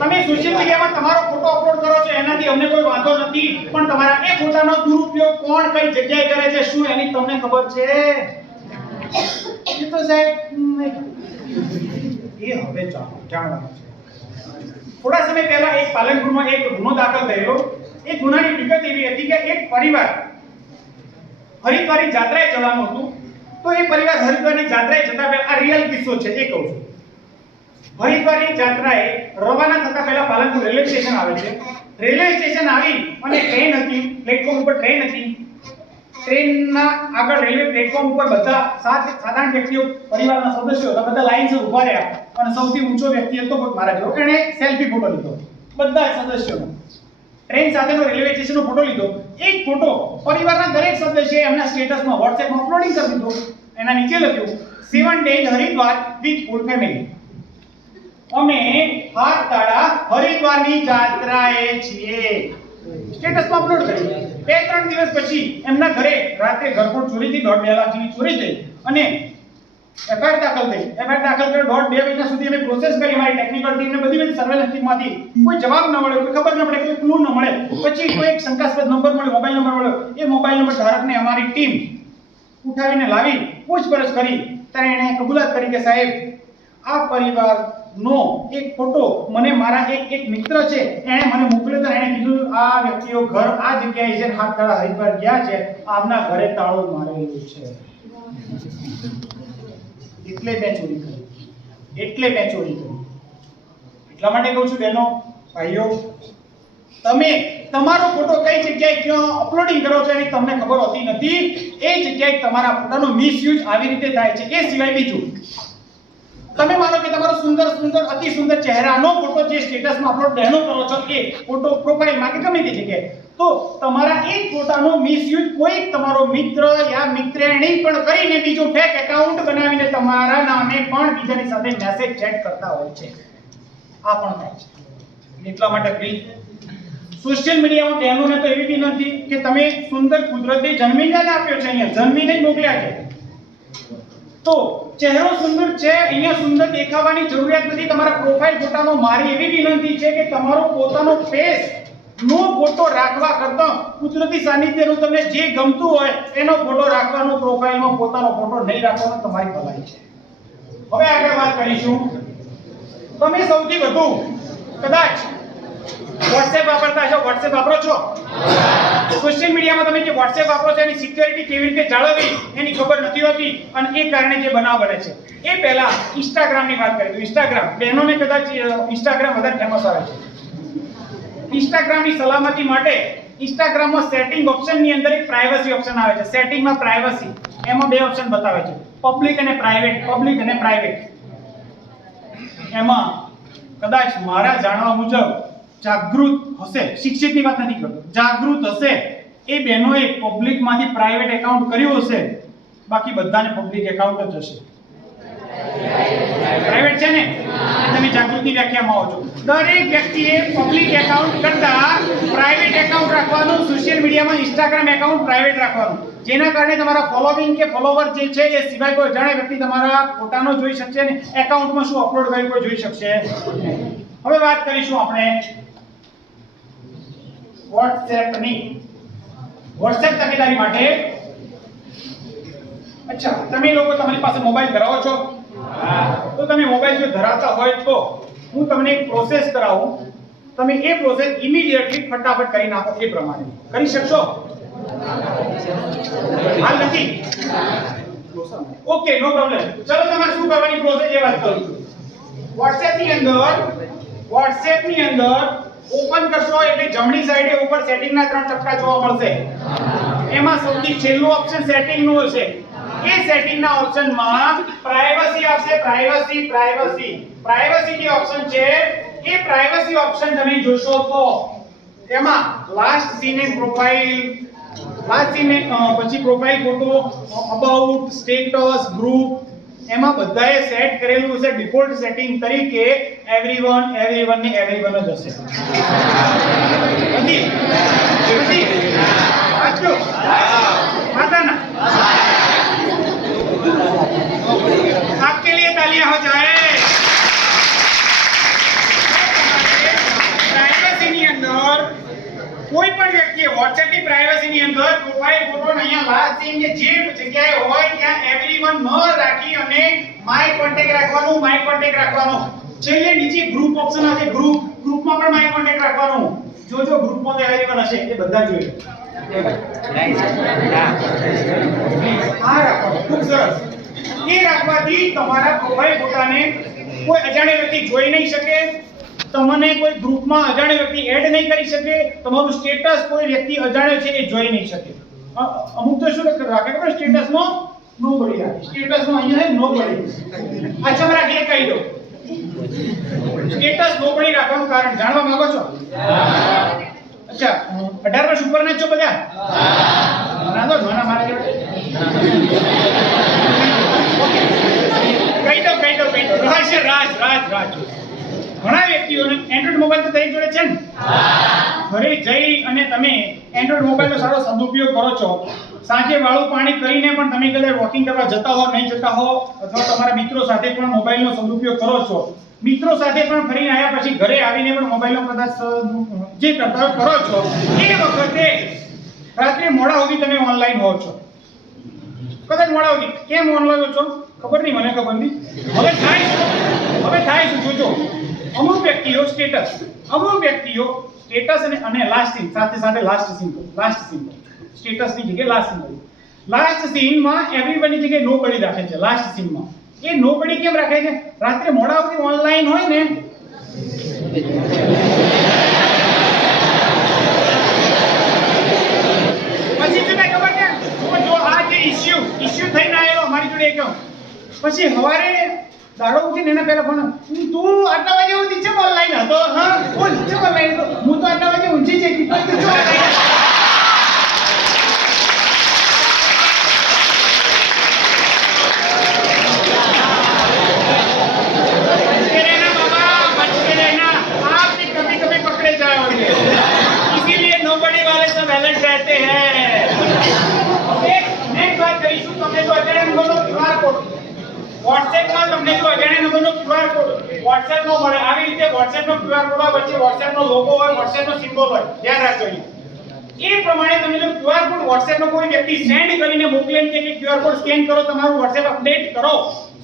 તમે સોશિયલ મીડિયામાં તમારો ફોટો અપલોડ કરો છો એનાથી અમને કોઈ વાંધો નથી, પણ તમારા એ ફોટાનો દુરુપયોગ કોણ કઈ જગ્યાએ કરે છે શું એની તમને ખબર છે? એ તો સાહેબ એ હવે જાણવાનું છે. થોડા સમય પહેલા એક પાલનપુરમાં એક ગુનો દાખલ થયેલો. એ ગુનાની વિગત એવી હતી કે એક પરિવાર હરિદ્વારની જાત્રાએ જવાનું હતું. તો એ પરિવાર હરિદ્વારની જાત્રાએ જતા પહેલા, આ રિયલ કિસ્સો છે એ કહું છું, હરિદ્વારની જાત્રાએ રવાના થતા પહેલા પાલનપુર રેલવે સ્ટેશન આવે છે. રેલવે સ્ટેશન આવી અને ટ્રેન હતી, પ્લેટફોર્મ ઉપર ટ્રેન હતી. ટ્રેનના આગળ રેલવે પ્લેટફોર્મ ઉપર બધા 7-8 વ્યક્તિઓ પરિવારના સદસ્યો હતા. બધા લાઈનથી ઊભા રહ્યા અને સૌથી ઊંચો વ્યક્તિ હતો મારા જેવો, એણે સેલ્ફી ફોટો લીધો બધા સદસ્યોનો. ટ્રેન સાથેનો રેલવે સ્ટેશનનો ફોટો લીધો. એક ફોટો પરિવારના દરેક સદસ્યએ એમના સ્ટેટસમાં WhatsAppમાં અપલોડિંગ કરી દીધો. એના નીચે લખ્યું 7 days Haridwar with full family. અમે હાથતાળા હરિદ્વારની જાત્રાએ છીએ. સ્ટેટસમાં અપલોડ કર્યું. 2-3 દિવસ પછી એમના ઘરે રાત્રે ઘરફોડ ચોરી થઈ, 1.5-2 લાખ જેવી ચોરી થઈ અને એફઆઈઆર દાખલ થઈ. એફઆઈઆર દાખલ કરી 1.5-2 મહિના સુધી અમે પ્રોસેસ કરી. અમારી ટેકનિકલ ટીમને બધી સર્વેલન્સ ટીમમાંથી કોઈ જવાબ ન મળ્યો, કોઈ ખબર ન પડે, કોઈ ક્લુ ન મળે. પછી કોઈ એક શંકાસ્પદ નંબર મળ્યો, મોબાઈલ નંબર મળ્યો. એ મોબાઈલ નંબર ધારકને અમારી ટીમ ઉઠાવીને લાવી પૂછપરછ કરી ત્યારે એણે કબૂલાત કરી કે સાહેબ આ પરિવારનો એક ફોટો મને મારા એક મિત્ર છે એણે મને મોકલ્યો તો એણે કીધું આ વ્યક્તિઓ ઘર આ જગ્યાએ છે, હાથતાળા હરિદ્વાર ગયા છે, આમના ઘરે તાળું મારેલું છે, એટલે મેં ચોરી કરી. એટલા માટે કહું છું બહેનો ભાઈઓ, તમે તમારો ફોટો કઈ જગ્યાએ ક્યાં અપલોડિંગ કરો છો એની તમને ખબર હોતી નથી. એ જગ્યાએ તમારા ફોટાનો મિસયુઝ આવી રીતે થાય છે. એ સિવાય બીજું, તમે માનો કે તમારો સુંદર અતિ સુંદર ચહેરાનો ફોટો જે સ્ટેટસમાં અપલોડ બહેનો કરો છો, એ ફોટો પ્રોફાઇલમાં કે ગમે તે જગ્યાએ, તો તમારા એક ફોટાનો મિસયુઝ કોઈ તમારો મિત્ર યા મિત્રેણી પણ કરીને બીજું ફેક એકાઉન્ટ બનાવીને તમારા નામે પણ બીજાની સાથે મેસેજ ચેટ કરતા હોય છે. આ પણ થાય છે. એટલા માટે પ્લીઝ સોશિયલ મીડિયામાં બહેનોને તો એવી વિનંતી કે તમે સુંદર કુદરતી જન્મીને જ આપ્યો છે, અહીંયા જન્મીને જ મોકલ્યા છે. તો ચહેરો સુંદર છે, અહીંયા સુંદર દેખાવાની જરૂરિયાત નથી. તમારા પ્રોફાઇલ ફોટામાં મારી એવી વિનંતી છે કે તમારો પોતાનો ફેસ નો ફોટો રાખવા કરતા કુદરતી સાનિધ્યનું તમને જે ગમતું હોય એનો ફોટો રાખવાનો, પ્રોફાઇલમાં પોતાનો ફોટો નહીં રાખવાનો, તમારી ભલાઈ છે. હવે આગળ વાત કરીશું. તમે સૌથી વધુ કદાચ WhatsApp વાપરતા છો. WhatsApp વાપરો છો? સોશિયલ મીડિયામાં તમે જે WhatsApp વાપરો છો એની સિક્યોરિટી કેવી રીતે જાળવવી એની ખબર નથી હોતી અને એ કારણે જે બનાવ બને છે. એ પહેલા Instagramની વાત કરીએ તો Instagram, બહેનોને કદાચ Instagram વધારે ફેમસ આવે છે. Instagramની સલામતી માટે Instagramમાં સેટિંગ ઓપ્શનની અંદર એક પ્રાઇવસી ઓપ્શન આવે છે. સેટિંગમાં પ્રાઇવસી, એમાં બે ઓપ્શન બતાવે છે, પબ્લિક અને પ્રાઇવેટ. પબ્લિક અને પ્રાઇવેટ એમાં કદાચ મારા જાણવા મુજબ જાગૃત હશે, શિક્ષિતની વાત નથી કરતો, જાગૃત હશે એ બહેનોએ પબ્લિકમાંથી પ્રાઇવેટ એકાઉન્ટ કર્યું હશે, બાકી બધાને પબ્લિક એકાઉન્ટ જ હશે. પ્રાઇવેટ છે ને, તમે જાગૃતની વ્યાખ્યામાં આવો છો. દરેક વ્યક્તિએ પબ્લિક એકાઉન્ટ કરતા પ્રાઇવેટ એકાઉન્ટ રાખવાનું, સોશિયલ મીડિયામાં ઇન્સ્ટાગ્રામ એકાઉન્ટ પ્રાઇવેટ રાખવાનું, જેના કારણે તમારા ફોલોવિંગ કે ફોલોવર જે છે એ સિવાય કોઈ અજાણ્યા વ્યક્તિ તમારા ફોટાનો જોઈ શકશે ને એકાઉન્ટમાં શું અપલોડ કર્યું કોઈ જોઈ શકશે. હવે વાત કરીશું આપણે WhatsAppની. WhatsApp તકેદારી માટે, અચ્છા, તમે લોકો તમારી પાસે મોબાઈલ ધરાવો છો? તો તમે મોબાઈલ જો ધરાવતા હોય તો હું તમને એક પ્રોસેસ કરાવું, તમે એ પ્રોસેસ ઇમિડિયેટલી ફટાફટ કરી નાખો. એ પ્રમાણે કરી શકશો? હાલ નથી? ઓકે, નો પ્રોબ્લેમ. ચલો તમારે શું કરવાની પ્રોસેસ એ વાત કરું. WhatsApp ની અંદર ઓપન કરશો એટલે જમણી સાઈડે ઉપર સેટિંગના 3 ટપકા જોવા મળશે. એમાં સૌથી છેલ્લું ઓપ્શન સેટિંગ નું હશે. એ સેટિંગના ઓપ્શનમાં પ્રાઇવસી આવશે. પ્રાઇવસી જે ઓપ્શન છે એ પ્રાઇવસી ઓપ્શન તમે જોશો તો એમાં લાસ્ટ સીન એન્ડ પ્રોફાઇલ, પછી profile photo, about, status, group, એમાં બધાએ સેટ કરેલું હશે ડિફોલ્ટ સેટિંગ તરીકે એવરીવન ને એવરીવન જ હશે. બધી આજો માતાના आपके लिए तालियां हो जाए. પ્રાઇવસી ની અંદર કોઈ પણ વ્યક્તિએ WhatsApp ની પ્રાઇવસી ની અંદર પ્રોફાઇલ ફોટો ને અહીંયા લાસ્ટ સીન કે જે જગ્યાએ હોય ત્યાં એવરીવન ન રાખી અને માય કોન્ટેક્ટ રાખવાનું. છેલ્લે નીચે ગ્રુપ ઓપ્શન આવશે. ગ્રુપમાં પણ માય કોન્ટેક્ટ રાખવાનું. જો ગ્રુપમાં તો એવરીવન હશે એ બધા જોઈ લો. આ રાખવાનું, ખૂબ સરસ. એ રાખવાથી તમારા પ્રોફાઇલ ફોટાને કોઈ અજાણ્યો વ્યક્તિ જોઈ નહીં શકે, તમને કોઈ ગ્રુપમાં અજાણ્યો વ્યક્તિ એડ નહીં કરી શકે, તમારું સ્ટેટસ કોઈ વ્યક્તિ અજાણ્યો છે એ જોઈ નહીં શકે. અમુક તો શું રાખે ખબર, સ્ટેટસમાં નોબડી રાખે. સ્ટેટસમાં અહીંયા નો બડી. અચ્છા, મારા એ કહી દો, સ્ટેટસ નોબડી રાખવાનું કારણ જાણવા માંગો છો? અચ્છા, 18 વર્ષ ઉપરના છો બધા? ના દો ઘણા મારે કહી દો રહસ્ય રાજ. ઘણા વ્યક્તિઓને એન્ડ્રોઇડ મોબાઈલ તો દરેક જોડે છે ને? ઘરે જઈ અને તમે એન્ડ્રોઇડ મોબાઈલનો સારો સદુપયોગ કરો છો. સાંજે વાળું પાણી કરીને પણ તમે કદાચ વોકિંગ કરવા જતા હો, નહીં જતા હો, અથવા તમારા મિત્રો સાથે પણ મોબાઈલનો સદુપયોગ કરો છો. મિત્રો સાથે પણ ફરીને આવ્યા પછી ઘરે આવીને પણ મોબાઈલનો કદાચ જે કરતા કરો છો, એ વખતે રાત્રે મોડા સુધી તમે ઓનલાઈન હો છો. કદાચ મોડા સુધી કેમ ઓનલાઈન છો ખબર નહીં, મને ખબર નહીં. હવે થાય શું જોજો. અમુક વ્યક્તિઓ સ્ટેટસ અને લાસ્ટ સીન સાથે લાસ્ટ સીન સ્ટેટસની જગ્યાએ લાસ્ટ સીનમાં એવરીબડી જગ્યાએ નો બડી રાખે છે. લાસ્ટ સીનમાં એ નો બડી કેમ રાખે છે? રાત્રે મોડા સુધી ઓનલાઈન હોય ને પછી શું થાય ખબર છે? જો આ જે ઇશ્યુ થઈને આવેલો અમારી જોડે એક, પછી સવારે દાડો ઉઠીને એના પહેલા ફોન, તું આટલા વાગે સુધી ચમ ઓનલાઈન હતો? હા બોલ, ચમ ઓનલાઈન હતો? હું તો આટલા વાગે ઊંઘી જઈ હતી. इसीलिए नोबडी वाले सब अलर्ट रहते हैं. नेक्स्ट बात करीશું. તમને તો અટેન્ડ કરો QR કોડ WhatsApp માં તમને જો અજાણ્યા નંબરનો QR કોડ WhatsApp નો મળે, આવી રીતે WhatsApp નો QR કોડ હોય, વચ્ચે WhatsApp નો લોગો હોય, WhatsApp નો સિમ્બોલ હોય, ધ્યાન રાખજો. એ પ્રમાણે તમે જો QR કોડ WhatsApp નો કોઈ વ્યક્તિ સેન્ડ કરીને મોકલે કે QR કોડ સ્કેન કરો, તમારું WhatsApp અપડેટ કરો,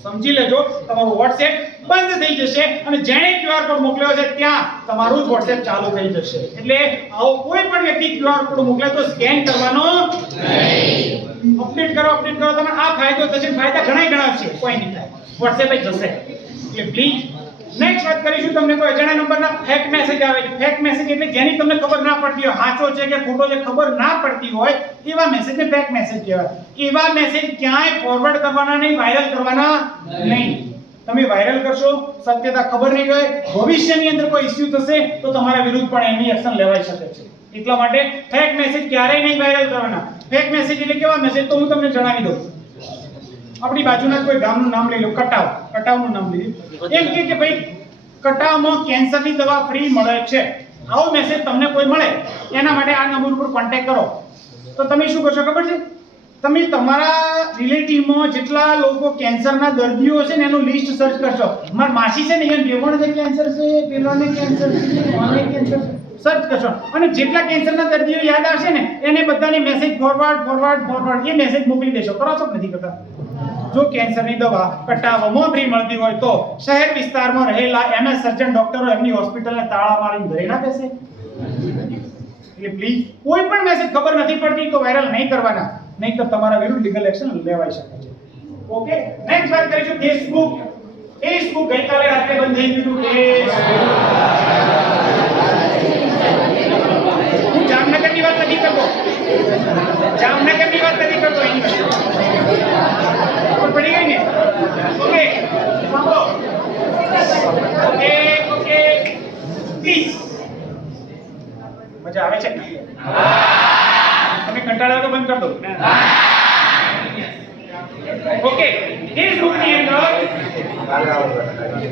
સમજી લેજો તમારું WhatsApp બંધ થઈ જશે અને જેણે QR કોડ મોકલ્યો છે ત્યાં તમારું જ WhatsApp ચાલુ થઈ જશે. એટલે આવો કોઈ પણ વ્યક્તિ QR કોડ મોકલે તો સ્કેન કરવાનો નહીં. અપડેટ કરો તમને આ ફાયદો થશે, ફાયદા ઘણા છે, કોઈ નહીં થાય, WhatsApp જ જશે. એટલે પ્લીઝ નેક્સ્ટ વાત કરીશું. તમને કોઈ અજાણ્યા નંબરના ફેક મેસેજ આવે છે. ફેક મેસેજ એટલે જેની તમને ખબર ના પડતી હોય, સાચો છે કે ખોટો છે ખબર ના પડતી હોય, એવા મેસેજને ફેક મેસેજ કહેવાય. એવા મેસેજ ક્યાંય ફોરવર્ડ કરવાના નહીં, વાયરલ કરવાના નહીં. તમે વાયરલ કરશો, સત્યતા ખબર નહીં હોય, ભવિષ્યની અંદર કોઈ ઇશ્યુ થશે તો તમારા વિરુદ્ધ પણ એની એક્શન લેવાઈ શકે છે. એટલા માટે ફેક મેસેજ ક્યારેય નહીં વાયરલ કરવાના. ફેક મેસેજ એટલે કેવા મેસેજ તો હું તમને જણાવી દઉં. આપણી બાજુના કોઈ ગામનું નામ લઈ લો, કટાવનું નામ લઈ લો. એમ કે ભાઈ કટાવમાં કેન્સરની દવા ફ્રી મળે છે. આવો મેસેજ તમને કોઈ મળે, એના માટે આ નંબર ઉપર કોન્ટેક્ટ કરો. તો તમે શું કરશો ખબર છે? તમે તમારા રિલેટિવમાં જેટલા લોકો કેન્સરના દર્દીઓ છે ને એનું લિસ્ટ સર્ચ કરશો. મારી માસી છે ને એને બેવણને કેન્સર છે, પેલાને કેન્સર છે, આને કેન્સર છે, સર્ચ કરશો અને જેટલા કેન્સરના દર્દીઓ યાદ આવશે ને એને બધાને મેસેજ ફોરવર્ડ એ મેસેજ મોકલી દેશો. કરો છો નથી કરતા? જો કેન્સરની દવા કટાવમાં ફ્રી મળતી હોય તો શહેર વિસ્તારમાં રહેલા MS સર્જન ડોક્ટરો એમની હોસ્પિટલને તાળા મારીને ઘરે ના બેસે. એટલે પ્લીઝ કોઈ પણ મેસેજ ખબર નથી પડતી તો વાયરલ નહીં કરવાના, નહીં તો તમારા વિરુદ્ધ લીગલ એક્શન લેવાઈ શકે છે. ઓકે, નેક્સ્ટ વાત કરીશું ફેસબુક. ગઈકાલે રાત્રે બંધ થઈ ગયું. હું જામનગરની વાત નથી કરતો, એની વાત પડી ગઈ ને. ઓકે સાંભળો. ઓકે પ્લીઝ મજા આવે છે? તમે કંટાળા તો બંધ કરી દો. ઓકે, ફેસબુકની અંદર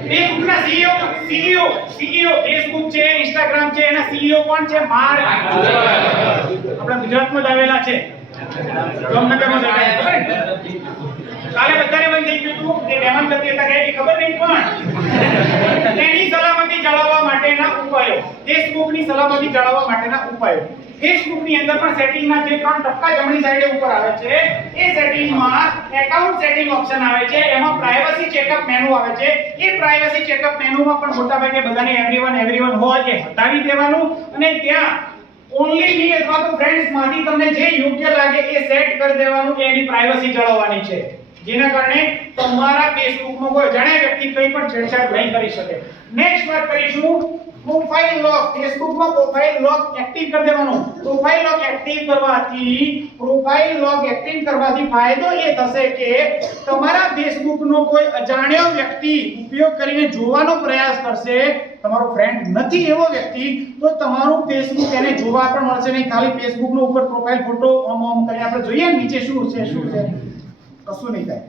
ફેસબુકના CEO ફેસબુક છે, ઇન્સ્ટાગ્રામ છે, એના CEO કોણ છે? માર્ક. આપણા ગુજરાતમાં જ આવેલા છે, જામનગરમાં જ આવેલા છે. કાલે બધાને બંધ થઈ ગયું હતું, એ મહેમાન ગતિ હતા કે ખબર નહીં પણ એની સલામતી જાળવવા માટેના ઉપાયો, ફેસબુકની સલામતી જાળવવા માટેના ઉપાયો. ફેસબુકની અંદર પણ સેટિંગના જે 3 ટપકા જમણી સાઈડે ઉપર આવે છે, એ સેટિંગમાં એકાઉન્ટ સેટિંગ ઓપ્શન આવે છે, એમાં પ્રાઇવસી ચેકઅપ મેનુ આવે છે. એ પ્રાઇવસી ચેકઅપ મેનુમાં પણ મોટાભાગે બધાને એવરીવન હોય એ હટાવી દેવાનું અને ત્યાં ઓન્લી મી અથવા તો ફ્રેન્ડ્સ માંથી તમને જે યોગ્ય લાગે એ સેટ કરી દેવાનું. એની પ્રાઇવસી જાળવવાની છે, જેના કારણે તમારા ફેસબુકમાં કોઈ અજાણ્યા વ્યક્તિ કંઈ પણ છેડછાડ નહીં કરી શકે. નેક્સ્ટ વાત કરીશું પ્રોફાઇલ લોક. ફેસબુકમાં પ્રોફાઇલ લોક એક્ટિવ કરી દેવાનું. પ્રોફાઇલ લોક એક્ટિવ કરવાથી ફાયદો એ થશે કે તમારા ફેસબુકનો કોઈ અજાણ્યો વ્યક્તિ ઉપયોગ કરીને જોવાનો પ્રયાસ કરશે, તમારો ફ્રેન્ડ નથી એવો વ્યક્તિ, તો તમારું ફેસબુક એને જોવા પણ મળશે નહીં. ખાલી ફેસબુકનો ઉપર પ્રોફાઇલ ફોટો ઓમ કરીને આપણે જોઈએ નીચે શું છે કશું નહીં થાય.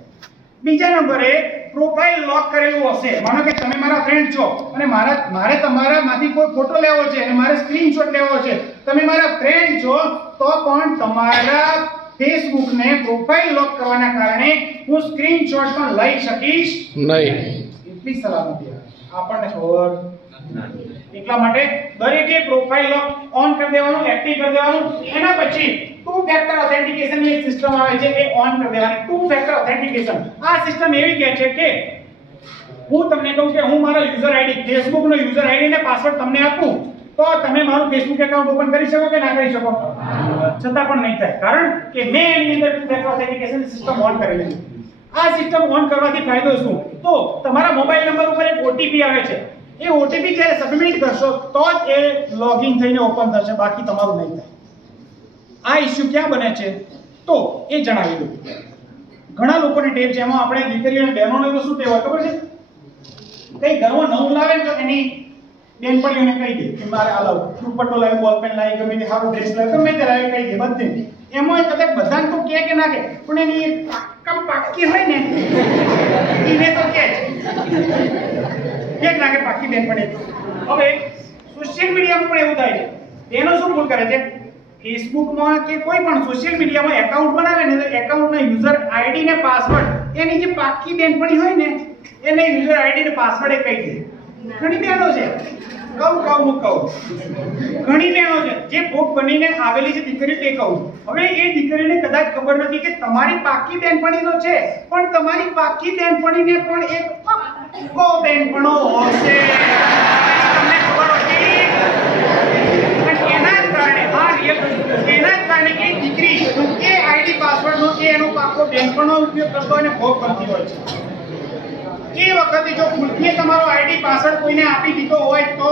બીજા નંબરે પ્રોફાઇલ લોક કરેલું હશે. માનો કે તમે મારા ફ્રેન્ડ છો અને મારે તમારામાંથી કોઈ ફોટો લેવો છે અને મારે સ્ક્રીનશોટ લેવો છે, તમે મારા ફ્રેન્ડ છો તો પણ તમારા ફેસબુકને પ્રોફાઇલ લોક કરવાના કારણે હું સ્ક્રીનશોટ પણ લઈ શકીશ નહીં. એટલી સલામતી આપણને ખબર નથી. એટલા માટે દરેકે પ્રોફાઇલ લોક ઓન કરી દેવાનું, એક્ટિવ કરી દેવાનું. એના પછી ટુ ફેક્ટર ઓથેન્ટિકેશન ની એક સિસ્ટમ આવે છે, એ ઓન કરી દેવાની. ટુ ફેક્ટર ઓથેન્ટિકેશન આ સિસ્ટમ એવી કહે છે કે હું તમને કહું કે હું મારા યુઝર આઈડી, ફેસબુક નો યુઝર આઈડી ને પાસવર્ડ તમને આપું તો તમે મારું ફેસબુક એકાઉન્ટ ઓપન કરી શકો કે ના કરી શકો? છતાં પણ નહીં થાય, કારણ કે મેં એની અંદર two factor authentication system on કરેલી છે. આ સિસ્ટમ ઓન કરવાથી ફાયદો શું? તો તમારા મોબાઈલ નંબર ઉપર એક ઓટીપી આવે છે, એ ઓટીપી જ્યારે સબમિટ કરશો તો જ એ લોગિન થઈને ઓપન થશે, બાકી તમારું નહીં થાય. આ ઇશ્યુ ક્યાં બને છે તો એ જણાવી દઉં. ઘણા લોકોની ટેવ છે, એમાં આપણે દીકરીઓને બહેનોને તો શું ટેવ હોય ખબર છે? કઈ ઘરમાં નવું લાવે તો એની બેનપણીઓને કહી દે કે મારે આ લાવો, દુપટ્ટો લાવ્યો, બોલપેન લાવી, ગમે તે સારો ડ્રેસ લાવ્યો, ગમે તે લાવી કહી દે બધે. એમાં કદાચ બધાને તો કે ના કે, પણ એની પાક્કી હોય ને એને તો કે ના કે પાક્કી બેનપણી. હવે સોશિયલ મીડિયામાં પણ એવું થાય છે. એનો શું ભૂલ કરે છે? ફેસબુકમાં કે કોઈ પણ સોશિયલ મીડિયામાં એકાઉન્ટ બનાવે ને તો એકાઉન્ટના યુઝર આઈડી ને પાસવર્ડ એની જે પાકી બેનપણી હોય ને એને યુઝર આઈડી ને પાસવર્ડ એ કહી દે. ઘણી બહેનો છે, કહું ઘણી બહેનો છે જે ભોગ બનીને આવેલી છે દીકરી તે કહું. હવે એ દીકરીને કદાચ ખબર નથી કે તમારી પાકી બેનપણીનો છે, પણ તમારી પાકી બેનપણીને પણ એક પાકો બેનપણો હશે. તમને ખબર હતી? અને એના જ કારણે કે દીકરી એ આઈડી પાસવર્ડનો એનો પાકો બેનપણો ઉપયોગ કરતો અને ભોગ બનતી હોય છે. એ વખતે જો ભૂલથી તમારો આઈડી પાસવર્ડ કોઈને આપી દીધો હોય તો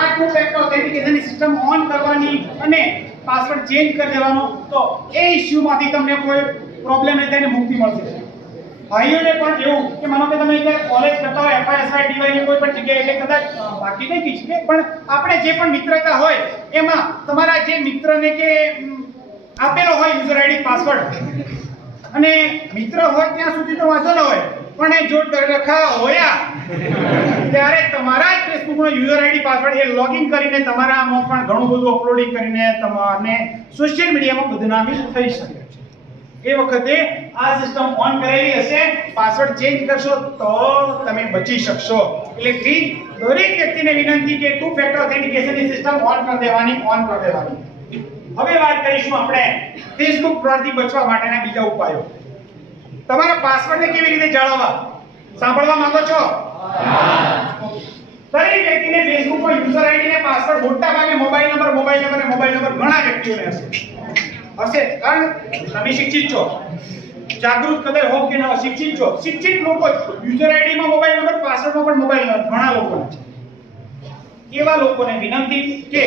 આ ટુ ફેક્ટર ઓથેન્ટિકેશનની સિસ્ટમ ઓન કરવાની અને પાસવર્ડ ચેન્જ કરી દેવાનો, તો એ ઇશ્યુમાંથી તમને કોઈ પ્રોબ્લેમ નહીં થાય ને મુક્તિ મળશે. ભાઈઓને પણ એવું કે માનો કે તમે અત્યારે કોલેજ કરતા હોય એફઆઈએસઆઈ ડીવાય ની કોઈ પણ જગ્યાએ, એટલે કદાચ બાકી નહીં કહી શકે, પણ આપણે જે પણ મિત્રતા હોય એમાં તમારા જે મિત્રને કે આપેલો હોય યુઝર આઈડી પાસવર્ડ, અને મિત્ર હોય ત્યાં સુધી તો વાંધો ન હોય, પણ એ જો રખા હોયા ત્યારે તમારા જ ફેસબુકનો યુઝર આઈડી પાસવર્ડ એ લોગિન કરીને તમારામાં પણ ઘણું બધું અપલોડિંગ કરીને તમને સોશિયલ મીડિયામાં બદનામી થઈ શકે છે. એ વખતે આ સિસ્ટમ ઓન કરેલી હશે, પાસવર્ડ ચેન્જ કરશો તો તમે બચી શકશો. એટલે પ્લીઝ દરેક વ્યક્તિને વિનંતી કે ટુ ફેક્ટર ઓથેન્ટિકેશનની સિસ્ટમ ઓન કરી દેવાની. હવે વાત કરીશું આપણે ફેસબુક ફ્રોડથી બચવા માટેના બીજા ઉપાયો. તમારા પાસવર્ડને કેવી રીતે જાળવવા, સાંભળવા માંગો છો? દરેક વ્યક્તિને ફેસબુક પર યુઝર આઈડી ને પાસવર્ડ મોટા ભાગે મોબાઈલ નંબર ઘણા વ્યક્તિઓને હશે. કારણ તમે શિક્ષિત છો, જાગૃત કદાચ હો કે ન શિક્ષિત છો, શિક્ષિત લોકો યુઝર આઈડી માં મોબાઈલ નંબર, પાસવર્ડમાં પણ મોબાઈલ નંબર ઘણા લોકોને છે. એવા લોકોને વિનંતી કે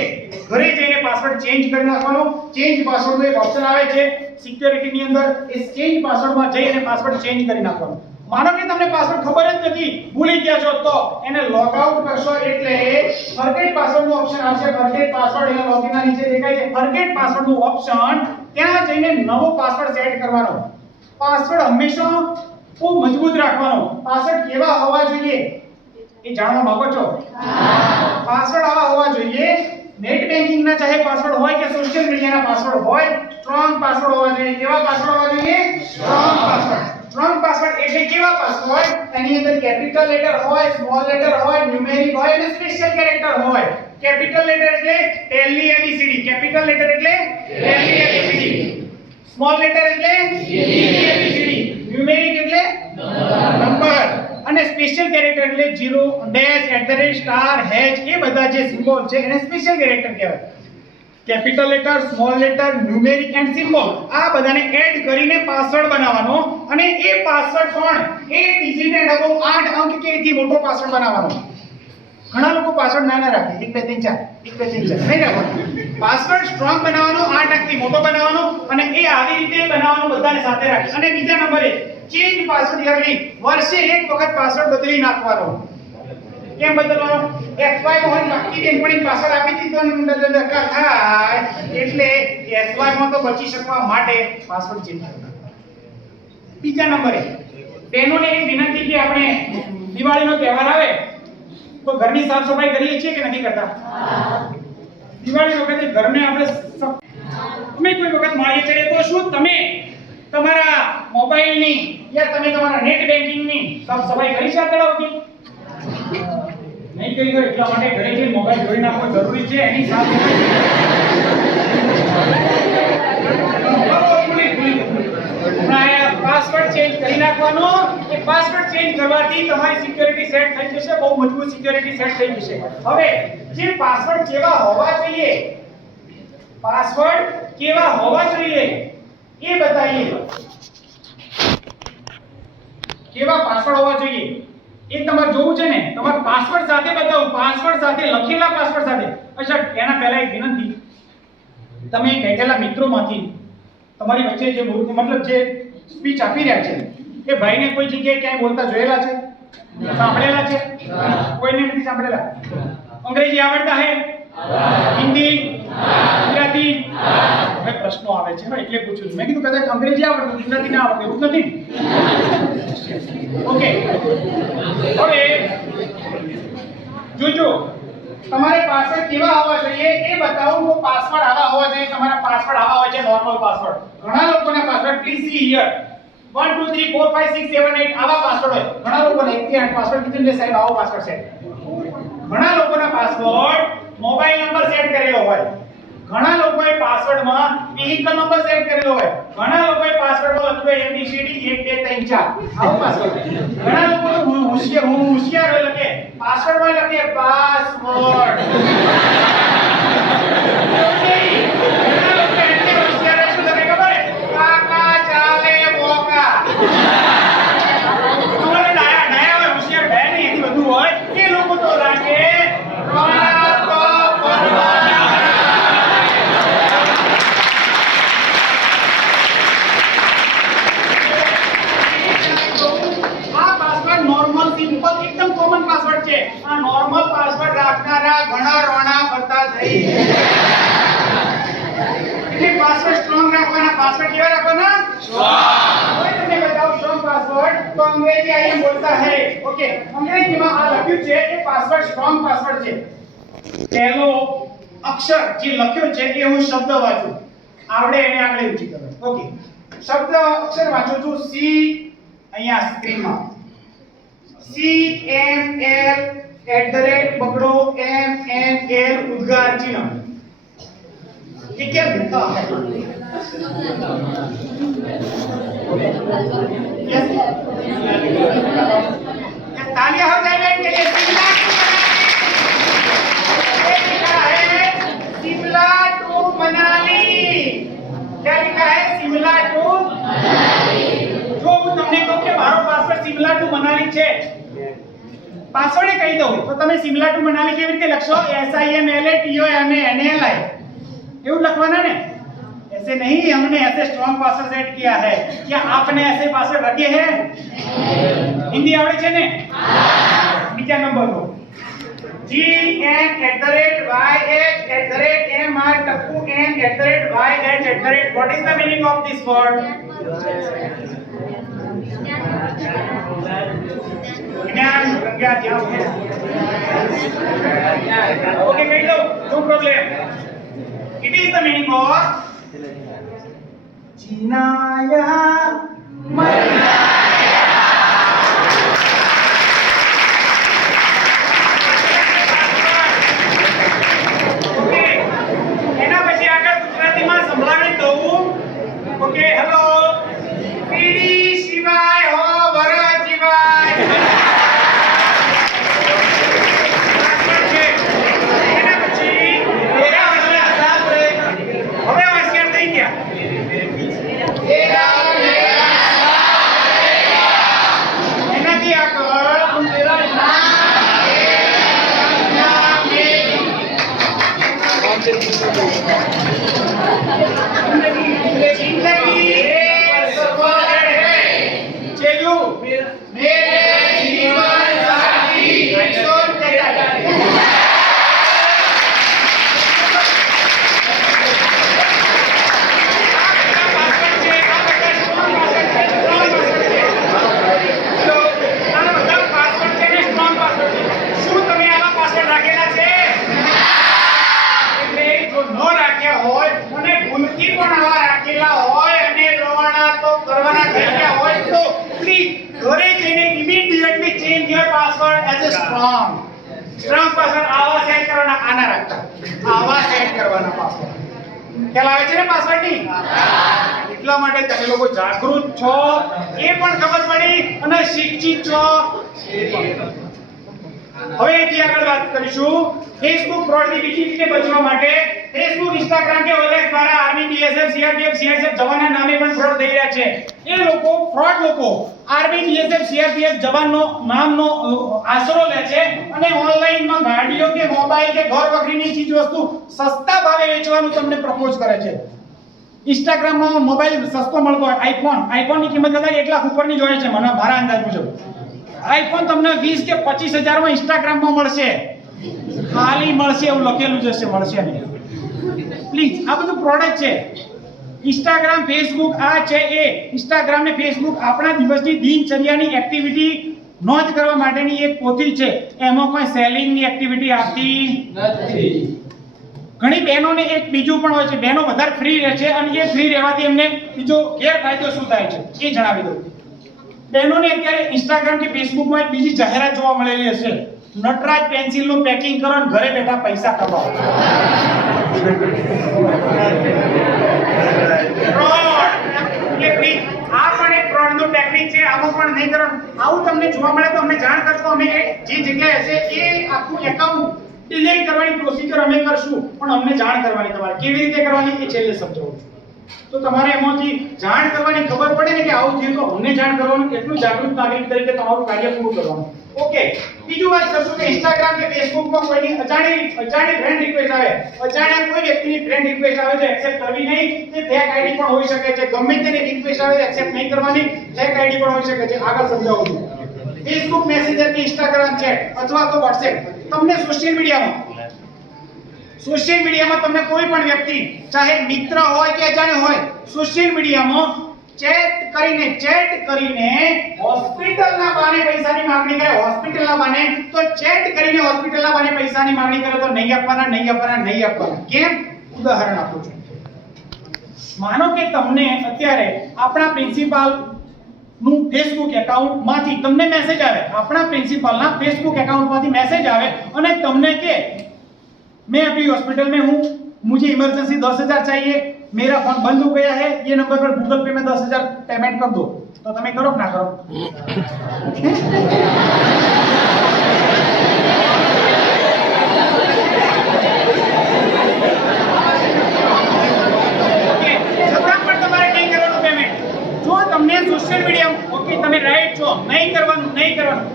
ઘરે જઈને પાસવર્ડ ચેન્જ કરી નાખવાનો. ચેન્જ પાસવર્ડનો એક ઓપ્શન આવે છે સિક્યોરિટીની અંદર, એ ચેન્જ પાસવર્ડમાં જઈ અને પાસવર્ડ ચેન્જ કરી નાખવાનો. માનો કે તમને પાસવર્ડ ખબર જ નથી, ભૂલી ગયા છો, તો એને લોગ આઉટ કરશો એટલે ફોરગેટ પાસવર્ડનો ઓપ્શન આવશે. ફોરગેટ પાસવર્ડ એના લોગિનના નીચે દેખાય છે, ફોરગેટ પાસવર્ડનો ઓપ્શન, ત્યાં જઈને નવો પાસવર્ડ સેટ કરવાનો. પાસવર્ડ હંમેશા ખૂબ મજબૂત રાખવાનો. પાસવર્ડ કેવા હોવા જોઈએ એ જાણવા માંગો છો? પાસવર્ડ આવા હોવા જોઈએ, નેટ બેન્કિંગ ના ચાહે પાસવર્ડ હોય કે સોશિયલ મીડિયાના પાસવર્ડ હોય, સ્ટ્રોંગ પાસવર્ડ હોવા જોઈએ. કેવા પાસવર્ડ હોવા જોઈએ? Strong password. સ્ટ્રોંગ પાસવર્ડ એટલે કેવા પાસવર્ડ હોય? એની અંદર કેપિટલ લેટર હોય, સ્મોલ લેટર હોય, ન્યુમેરિક હોય અને સ્પેશિયલ કેરેક્ટર હોય. કેપિટલ લેટર એટલે પહેલી એબીસીડી, કેપિટલ લેટર એટલે પહેલી એબીસીડી, સ્મોલ લેટર એટલે બીજી એબીસીડી, ન્યુમેરિક એટલે નંબર, અને સ્પેશિયલ કેરેક્ટર એટલે 0 ડેશ @ હેશ, એ બધા જે સિમ્બોલ છે એને સ્પેશિયલ કેરેક્ટર કહેવાય. Capital letter, small letter, numeric and symbol, આ બધાને એડ કરીને પાસવર્ડ બનાવવાનો, અને એ પાસવર્ડ પણ 8 ડિજિટ એન્ડ અબવ 8 અંક કે એથી મોટો પાસવર્ડ બનાવવાનો. ઘણા લોકો પાસવર્ડ નાના રાખે, 1 2 3 4 નહીં રાખવાનો. પાસવર્ડ સ્ટ્રોંગ બનાવવાનો, 8 અંકથી મોટો બનાવવાનો, અને એ આવી રીતે બનાવવાનો, બધાને સાથે રાખી. અને બીજા નંબરે ચેન્જ પાસવર્ડ યરલી, વર્ષે એક વખત પાસવર્ડ બદલી નાખવાનો. કેમ બદલવાનો? એફવાય માં હોય બાકી બેનપણી પાસવર્ડ આપી દીધો ને ડકા થાય એટલે એફવાય માં તો બચી શકવા માટે પાસવર્ડ ચેન્જ કરવાનો. બીજા નંબરે બહેનોને એક વિનંતી કે આપણે દિવાળીનો તહેવાર આવે તો ઘરની સાફ સફાઈ કરીએ છીએ કે નથી કરતા? દિવાળી વખતે ઘરને આપણે અમે કોઈ વખત માળીએ ચડે તો શું તમે તમારા મોબાઈલની યા તમે તમારા નેટ બેન્કિંગની સાફ સફાઈ કરી છે તળાવથી? નહીં કરી હોય એટલા માટે ઘરે જઈને મોબાઈલ જોઈ નાખવો જરૂરી છે. એની સાથે પાસવર્ડ ચેન્જ કરી નાખવાનો. એ પાસવર્ડ ચેન્જ કરવાથી તમારી સિક્યોરિટી સેટ થઈ જશે, બહુ મજબૂત સિક્યોરિટી સેટ થઈ જશે. હવે જે પાસવર્ડ કેવા હોવા જોઈએ, પાસવર્ડ કેવા હોવા જોઈએ એ બતાવીએ. કેવા પાસવર્ડ હોવા જોઈએ એ તમારે જોવું છે ને, તમારે પાસવર્ડ સાથે બતાવું, પાસવર્ડ સાથે, લખેલા પાસવર્ડ સાથે. અચ્છા, એના પહેલા એક વિનંતી, તમે બેઠેલા મિત્રોમાંથી તમારી વચ્ચે જે મતલબ જે સ્પીચ આપી રહ્યા છે એ ભાઈને કોઈ જગ્યાએ ક્યાંય બોલતા જોયેલા છે, સાંભળેલા છે? કોઈને નથી સાંભળેલા. અંગ્રેજી આવડતા હે? હિન્દી, ગુજરાતી? હવે પ્રશ્નો આવે છે એટલે પૂછું છું. મેં કીધું કદાચ અંગ્રેજી આવડતું, ગુજરાતી ના આવડતું, એવું નથી. ઓકે, હવે જોજો તમારે પાસવર્ડ કેવા હોવા જોઈએ એ બતાવું. તો પાસવર્ડ આવા હોવા જોઈએ, તમારા પાસવર્ડ આવા હોય છે, નોર્મલ પાસવર્ડ. ઘણા લોકોના પાસવર્ડ પ્લીઝ સી હિયર 1 2 3 4 5 6 7 8 આવા પાસવર્ડ હોય. ઘણા લોકોને 1 થી 8 પાસવર્ડ કીધું એટલે સાહેબ આવો પાસવર્ડ સેટ. ઘણા લોકોના પાસવર્ડ મોબાઈલ નંબર સેટ કરેલો હોય. ઘણા લોકોએ પાસવર્ડમાં વ્હીકલ નંબર સેટ કરેલો હોય. ઘણા લોકોએ પાસવર્ડમાં લખ્યું હોય ABCD 1 2 3 4 આવો પાસવર્ડ. ઘણા લોકો હોશિયાર લખે પાસવર્ડમાં લખે પાસવર્ડ. ઘણા લોકો એટલે હોશિયાર શું લખે ખબર છે? કાકા ચાલે બોકા. તમારે ડાયા હોય હોશિયાર ડાયા નહીં એથી બધું હોય એ લોકો તો રાખે રોણા તો પરવાના. નોર્મલ સિમ્પલ એકદમ કોમન પાસવર્ડ છે. આ નોર્મલ પાસવર્ડ રાખનારા ઘણા રોણા કરતા થઈ. એટલે પાસવર્ડ સ્ટ્રોંગ રાખવાના. પાસવર્ડ કેવા રાખવાના? સ્ટ્રોંગ. હવે તમને બતાવું સ્ટ્રોંગ પાસવર્ડ. તો અંગ્રેજી આઈએ બોલતા હે. ઓકે, અંગ્રેજીમાં આ લખ્યું છે એ પાસવર્ડ સ્ટ્રોંગ પાસવર્ડ છે. પહેલો અક્ષર જે લખ્યો છે એ હું શબ્દ વાંચું. આવડે એને આગળ ઊંચી કરો. ઓકે, શબ્દ અક્ષર વાંચું છું. સી અહીંયા સ્ક્રીનમાં CML @ बगड़ो MNL उद्गार चिन्ह. ये क्या लिखा है? यस, तालियां हो जाए बैठ के लिए. लिखा है शिमला टू मनाली. क्या लिखा है? शिमला टू मनाली. જો હું તમને કહું કે મારો પાસવર્ડ શિમલા ટુ મનાલી છે, પાસવર્ડ એ કહી દઉં તો તમે શિમલા ટુ મનાલી કેવી રીતે લખશો? SIMLATOMANALI એવું લખવાના ને? ऐसे नहीं, हमने ऐसे स्ट्रॉन्ग पासवर्ड सेट किया है. क्या आपने ऐसे पासवर्ड रखे हैं? हिंदी आवड़े છે ને? બીજા નંબર નો GN@YH@MR@TAPPUN@YH@. What is the meaning of this word? જ્ઞાન પ્રજ્ઞા ધ્યાન. ઓકે, કહી દો, no problem. It is the meaning of જીનાયા મરનાયા. ઓકે, એના પછી આગળ ગુજરાતીમાં સંભળાવી દઉં. ઓકે, હેલો પીડી શિવાય હો વર જીવાય. એના પછી હવે હોશિયાર થઈ ગયા. એનાથી આગળ જિંદગી चेलू मेरे जीवन साथी किशोर कटारिया. શું તમે આવા પાસવર્ડ રાખેલા છે? એટલે જો ન રાખ્યા હોય અને ભૂલથી પણ આવા રાખેલા હોય અને રોવાના તો કરવાના થઈ ગયા હોય તો પ્લીઝ ઘરે જઈને immediately change your password as a strong password. આવા સેટ કરવાના, આના રાખતા આવા સેટ કરવાના પાસવર્ડ. ખ્યાલ આવે છે ને પાસવર્ડની? એટલા માટે તમે લોકો જાગૃત છો એ પણ ખબર પડી અને શિક્ષિત છો એ પણ. હવે એથી આગળ વાત કરીશું ફેસબુક ફ્રોડથી બીજી રીતે બચવા માટે. ફેસબુક, ઇન્સ્ટાગ્રામ કે ઓએલએક્સ દ્વારા આર્મી, બીએસએફ, સીઆરપીએફ, સીઆઈએસએફ જવાનના નામે પણ ફ્રોડ થઈ રહ્યા છે. એ લોકો ફ્રોડ લોકો આર્મી, બીએસએફ, સીઆરપીએફ જવાનનો નામનો આશરો લે છે અને ઓનલાઈનમાં ગાડીઓ કે મોબાઈલ કે ઘર વખરીની ચીજ વસ્તુ સસ્તા ભાવે વેચવાનું તમને પ્રપોઝ કરે છે. ઇન્સ્ટાગ્રામમાં મોબાઈલ સસ્તો મળતો હોય, આઈફોનની કિંમત કદાચ 1 લાખ ઉપરની જ હોય છે મારા અંદાજ મુજબ. આઈફોન તમને 20 કે 25 હજારમાં ઇન્સ્ટાગ્રામમાં મળશે, ખાલી મળશે એવું લખેલું જ હશે, મળશે નહીં. પ્લીઝ, આ બધું પ્રોડક્ટ છે. ઇન્સ્ટાગ્રામ, ફેસબુક આ છે એ ઇન્સ્ટાગ્રામ ને ફેસબુક આપણા દિવસની દિનચર્યાની એક્ટિવિટી નોંધ કરવા માટેની એક પોથી છે. એમાં કોઈ સેલિંગની એક્ટિવિટી આવતી નથી. ઘણી બહેનોને એક બીજું પણ હોય છે, બહેનો વધારે ફ્રી રહે છે અને એ ફ્રી રહેવાથી એમને બીજો ગેરફાયદો શું થાય છે એ જણાવી દઉં. બહેનોને અત્યારે ઇન્સ્ટાગ્રામ કે ફેસબુકમાં એક બીજી જાહેરાત જોવા મળેલી હશે, નટરાજ પેન્સિલનું પેકિંગ કરો અને ઘરે બેઠા પૈસા કમાવો. આ પણ એક ફ્રોડનું ટેકનિક છે, આમાં પણ નહીં કરવાનું. આવું તમને જોવા મળે તો અમને જાણ કરજો, અમે જે જગ્યાએ હશે એ આખું એકાઉન્ટ ડિલીટ કરવાની પ્રોસિજર અમે કરશું, પણ અમને જાણ કરવાની. તમારે કેવી રીતે કરવાની એ છેલ્લે સમજાવું છું. તો તમારે એમાંથી જાણ કરવાની ખબર પડે ને કે આવું થયું તો અમને જાણ કરવાનું, એટલું જાગૃત નાગરિક તરીકે તમારું કાર્ય પૂરું કરવાનું. ઓકે, બીજું વાત કરશું કે ઇન્સ્ટાગ્રામ કે ફેસબુકમાં કોઈની અજાણી ફ્રેન્ડ રિક્વેસ્ટ આવે, અજાણ્યા કોઈ વ્યક્તિની ફ્રેન્ડ રિક્વેસ્ટ આવે તો એક્સેપ્ટ કરવી નહીં. તે ફેક આઈડી પણ હોઈ શકે છે, ગમે તેની રિક્વેસ્ટ આવે તો એક્સેપ્ટ નહીં કરવાની, ફેક આઈડી પણ હોઈ શકે છે. આગળ સમજાવું છું. ફેસબુક મેસેન્જર કે ઇન્સ્ટાગ્રામ ચેટ અથવા તો વોટ્સએપ, તમને સોશિયલ મીડિયામાં તમને કોઈ પણ વ્યક્તિ, ચાહે મિત્ર હોય કે અજાણ્યો હોય, સોશિયલ મીડિયામાં ચેટ કરીને હોસ્પિટલના બહાને પૈસાની માંગણી કરે, હોસ્પિટલના બહાને તો ચેટ કરીને હોસ્પિટલના બહાને પૈસાની માંગણી કરે તો નહીં આપવાના. કેમ? ઉદાહરણ આપું છું. માનો કે તમને અત્યારે આપણા પ્રિન્સિપાલ નું ફેસબુક એકાઉન્ટ માંથી તમને મેસેજ આવે, આપણા પ્રિન્સિપાલના ફેસબુક એકાउंट માંથી મેસેજ આવે અને તમને કે मैं अभी हॉस्पिटल में हूँ, मुझे इमरजेंसी 10,000 चाहिए, मेरा फोन बंद हो गया है, ये नंबर पर गूगल पे में 10,000 पेमेंट कर दो. तो તમે કરો કે ના કરો? સોશિયલ મીડિયા ઓકે તમે રાઈટ છો, નહીં કરવાનું.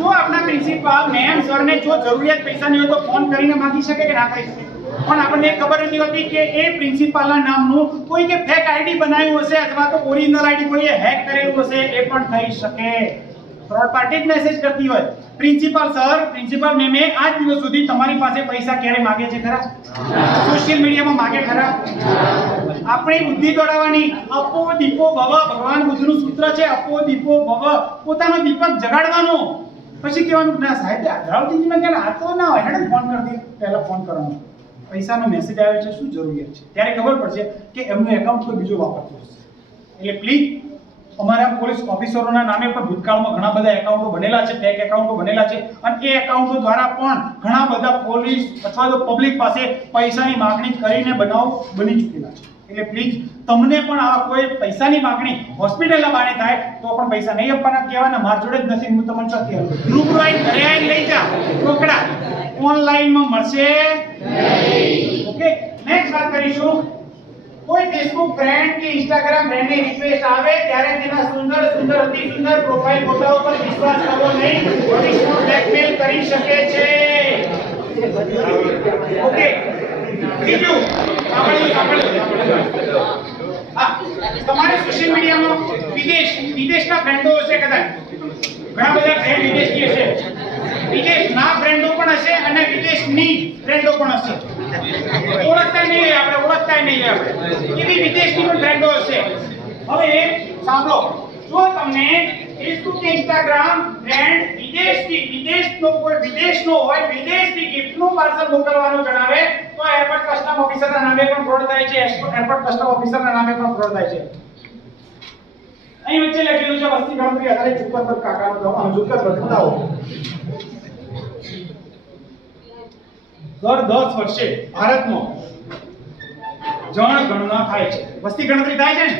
જો આપણા પ્રિન્સિપાલ મેમ સરને જો જરૂરિયાત પૈસાની હોય તો ફોન કરીને માંગી શકે કે ના કરી શકે, પણ આપણને ખબર નથી હોતી કે એ પ્રિન્સિપાલના નામનું કોઈ કે ફેક આઈડી બનાવ્યું હશે અથવા તો ઓરિજિનલ આઈડી કોઈએ હેક કરેલું હશે, એ પણ થઈ શકે. થર્ડ પાર્ટી મેસેજ કરતી હોય, પ્રિન્સિપાલ સર, પ્રિન્સિપાલ મેમે આજ દિવસ સુધી તમારી પાસે પૈસા ક્યારે માંગે છે ખરા? સોશિયલ મીડિયામાં માંગે ખરા? આપણી બુદ્ધિ દોડાવવાની. અપો દીપો ભવ, ભગવાન બુદ્ધનું સૂત્ર છે, અપો દીપો ભવ, પોતાનો દીપક જગાડવાનો. પછી કહેવાનું ના સાહેબ અધરાવતીજીમાં કે આ તો ના હોય, હેડે ફોન કરી દે, પહેલા ફોન કરવાનો, પૈસાનો મેસેજ આવે છે, શું જરૂરિયાત છે, ત્યારે ખબર પડશે કે એમનું એકાઉન્ટ કોઈ બીજો વાપરતો હશે. એટલે પ્લીઝ અમારા પોલીસ ઓફિસરોના નામે પણ ભૂતકાળમાં ઘણા બધા એકાઉન્ટો બનેલા છે, ફેક એકાઉન્ટો બનેલા છે, અને એ એકાઉન્ટો દ્વારા પણ ઘણા બધા પોલીસ અથવા તો પબ્લિક પાસે પૈસાની માંગણી કરીને બનાવ બની ચૂકેલા છે. એટલે પ્લીઝ તમને પણ આવા કોઈ પૈસાની માંગણી હોસ્પિટલના બહાને થાય તો પણ પૈસા નહીં આપવાના, કહેવાના માર જોડે જ નથી, હું તમને શું કહેવું, રૂબરૂ આવીને ઘરે આવીને લઈ જા, રોકડા ઓનલાઈનમાં મળશે નહીં. ઓકે, નેક્સ્ટ વાત કરીશું. કોઈ ફેસબુક ફ્રેન્ડ કે ઇન્સ્ટાગ્રામ ફ્રેન્ડની રિક્વેસ્ટ આવે ત્યારે તેના સુંદર અતિ સુંદર પ્રોફાઇલ ફોટા ઉપર વિશ્વાસ કરવો નહીં, બ્લેકમેલ કરી શકે છે. ઓકે, બીજું તમારે સોશિયલ મીડિયામાં વિદેશના ફ્રેન્ડો હશે, કદાચ ઘણા બધા ફ્રેન્ડ વિદેશી હશે, વિદેશના ફ્રેન્ડો પણ હશે અને વિદેશની ફ્રેન્ડો પણ હશે. ઓળખતા નહીં આપણે એવી વિદેશની પણ ફ્રેન્ડો હશે. હવે સાંભળો, જો તમને ફેસબુક કે ઇન્સ્ટાગ્રામ ફ્રેન્ડ વિદેશનો હોય, વિદેશથી ગિફ્ટનું પાર્સલ મોકલવાનું જણાવે તો એરપોર્ટ કસ્ટમ ઓફિસરના નામે પણ ફ્રોડ થાય છે. એરપોર્ટ કસ્ટમ ઓફિસરના નામે પણ ફ્રોડ થાય છે. અહીં વચ્ચે લખેલું છે વસ્તી ગણતરી આધારે ઝુકરબર્ગ કાકાનું નામ ઝુકરબર્ગ બતાવો. દર 10 વર્ષે ભારતમાં જનગણના થાય છે. વસ્તી ગણતરી થાય છે ને?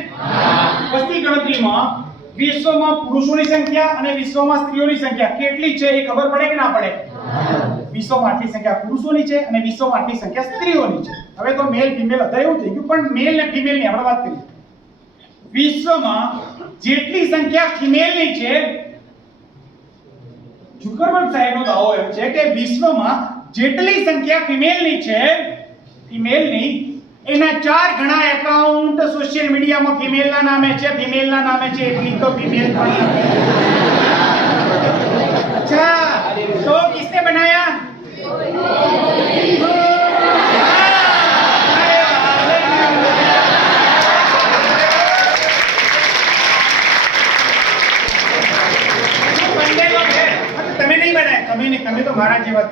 વસ્તી ગણતરીમાં વિશ્વમાં પુરુષોની સંખ્યા અને વિશ્વમાં સ્ત્રીઓની સંખ્યા કેટલી છે એ ખબર પડે કે ના પડે? વિશ્વમાં આટલી સંખ્યા પુરુષોની છે અને વિશ્વમાં આટલી સંખ્યા સ્ત્રીઓની છે. હવે તો મેલ ફિમેલ અત્યારે એવું થઈ ગયું, પણ મેલ ને ફિમેલ ની આપણે વાત કરીએ. વિશ્વમાં જેટલી સંખ્યા ફિમેલની છે, ઝુકરબર્ગ સાહેબનો દાવો એવો છે કે વિશ્વમાં જેટલી સંખ્યા ફિમેલની છે, એના 4 ગણા એકાઉન્ટ સોશિયલ મીડિયામાં ફિમેલના નામે છે, એટલી તો ફિમેલ પણ. अच्छा, तो किसने बनाया? તમે નહીં બનાયા, તમે તો મારા જેવા.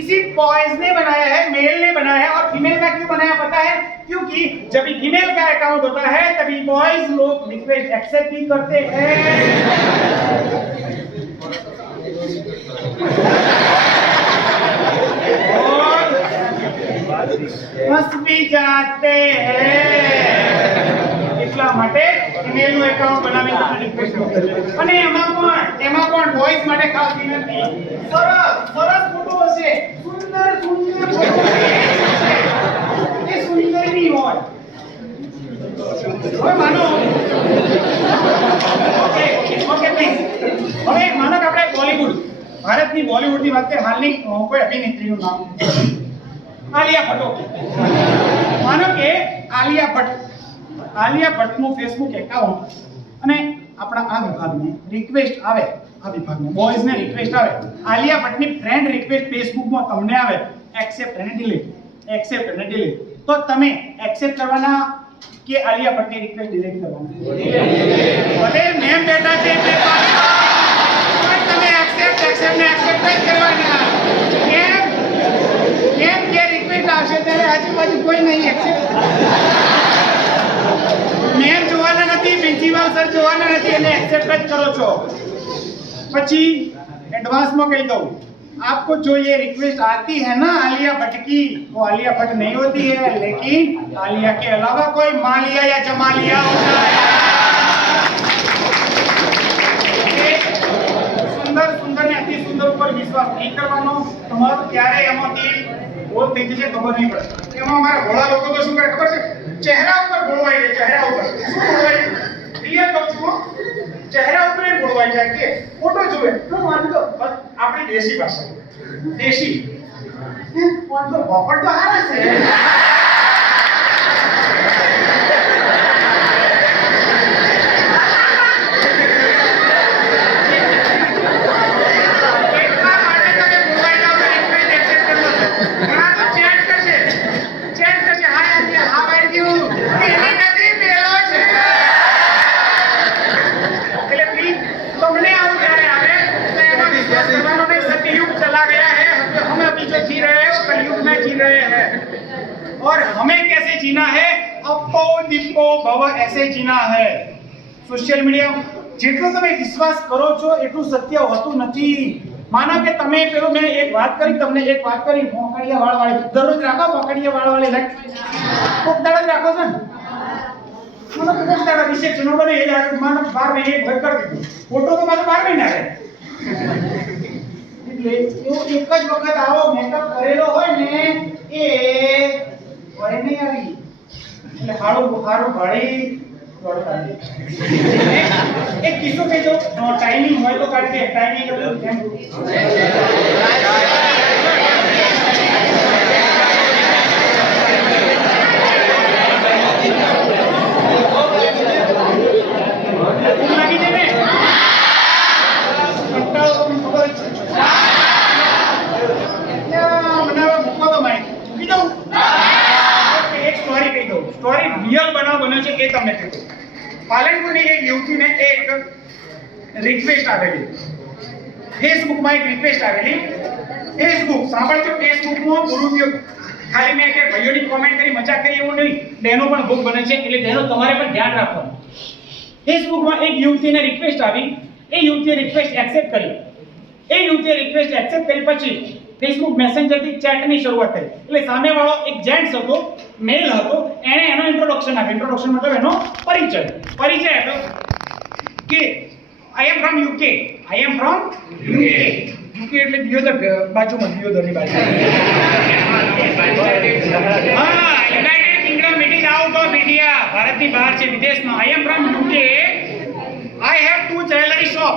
किसी बॉयज ने बनाया है, मेल ने बनाया है। और फीमेल का क्यों बनाया पता है? क्योंकि जब भी फीमेल का अकाउंट होता है तभी बॉयज लोग रिक्वेस्ट एक्सेप्ट भी करते हैं और फंस भी जाते हैं। એટલા માટે ઈમેલનું એકાઉન્ટ બનાવીને તમને રિક્વેસ્ટ મોકલે અને એમાં પણ બોયઝ માટે ખાસ વિનંતી, સરસ ફોટો હશે, સુંદર ફોટો એ સુંદર નહીં હોય। હવે માનો ઓકે પ્લીઝ, હવે માનો કે આપણે બોલિવૂડ, ભારતની બોલિવૂડની વાત કરીએ, હાલની કોઈ અભિનેત્રીનું નામ આલિયા ભટ્ટ। માનો કે આલિયા ભટ્ટનું ફેસબુક એકાઉન્ટ અને આપણા આ વિભાગને રિક્વેસ્ટ આવે, આ વિભાગને બોયઝને રિક્વેસ્ટ આવે, આલિયા ભટ્ટની ફ્રેન્ડ રિક્વેસ્ટ ફેસબુકમાં તમને આવે, એક્સેપ્ટ અને ડિલીટ, તો તમે એક્સેપ્ટ કરવાના કે આલિયા ભટ્ટની રિક્વેસ્ટ ડિલીટ કરવાના? ભલે મેમ બેટા છે એટલે પણ તમે એક્સેપ્ટ ને એક્સેપ્ટ જ કરવાના। કેમ કે રિક્વેસ્ટ આવશે ત્યારે આજુબાજુ કોઈ નહીં એક્સેપ્ટ, મેમ જોવાના નથી, પ્રિન્સિપલ સર જોવાના નથી, એને एक्सेप्ट જ કરો છો। પછી एडवांस में कह दो, आपको जो ये रिक्वेस्ट आती है ना आलिया भट्ट की, वो आलिया भट्ट नहीं होती है, लेकिन आलिया के अलावा कोई मालिया या जमालिया होता है। सुंदर ने अति सुंदर पर विश्वास नहीं करवानो, તમારો ક્યારે એમાંથી બોલ થઈ જશે ખબર નહીં પડે। એમાં અમારા ભોળા લોકો તો શું કરે ખબર છે? ચહેરા ઉપર બોલવાઈ જાય, ચહેરા ઉપર શું બોલવાઈ? ક્લિયર કહું છું, ચહેરા ઉપર બોલવાઈ જાય કે ફોટો જોવે તો માની તો આપણી દેશી ભાષા, દેશી કોણ તો પોપટ તો હારે છે। और हमें कैसे जीना है? अपो दीपो भव ऐसे जीना है। सोशल मीडिया જેટલો તમે વિશ્વાસ કરો છો એટલું સત્ય હોતું નથી। માનો કે તમે પેલો મેં એક વાત કરી, તમને એક વાત કરી, મોકડિયા વાળવાળી દરરોજ રાખો, મોકડિયા વાળવાળી કોક દાડો જ રાખો છો ને, મને કોક દાડો રિસેપ્શન બને એ માનો 12 મહિને એક ભર કરી દીધું, ફોટો તો મારો 12 મહિના રહે। એટલે એવો એક જ વખત આવો મેકઅપ કરેલો હોય ને એ વળે નહીં આવી, એટલે હારું ભાડી દોડતા એક કિસ્સો કહી દો, ટાઈમિંગ હોય તો કારણ કે ટાઈમિંગ લાગી જાય ને કંટાળો તમને ખબર જ છે, બનાવવા મૂકો તો માહિતી મૂકી દઉં, એક સ્ટોરી કહી દઉં, સ્ટોરી રિયલ બનાવ બન્યો છે એ તમને કહી દઉં। પાલનપુરની એક યુવતીને એક રિક્વેસ્ટ આવેલી, ફેસબુકમાં એક રિક્વેસ્ટ આવેલી, ફેસબુક સાંભળજો, ફેસબુકમાં દુરુપયોગ, ખાલી મેં કે ભાઈઓની કોમેન્ટ કરી મજાક કરી એવું નહીં, બહેનો પણ ભોગ બને છે, એટલે બહેનો તમારે પણ ધ્યાન રાખવાનું। ફેસબુકમાં એક યુવતીને રિક્વેસ્ટ આવી, એ યુવતીએ રિક્વેસ્ટ એક્સેપ્ટ કરી, પછી ફેસબુક મેસેન્જરથી ચેટની શરૂઆત થઈ, એટલે સામેવાળો એક જેન્ટ્સ હતો, મેલ હતો, એણે એનો ઇન્ટ્રોડક્શન આપ્યો, ઇન્ટ્રોડક્શન મતલબ એનો પરિચય આપ્યો કે I am from UK, UK એટલે દિયોદર બાજુમાં, દિયોદરની બાજુ, હા, United Kingdom, it is out of India, ભારતની બહાર છે, વિદેશમાં। I am from UK, I have 2 jewellery shop,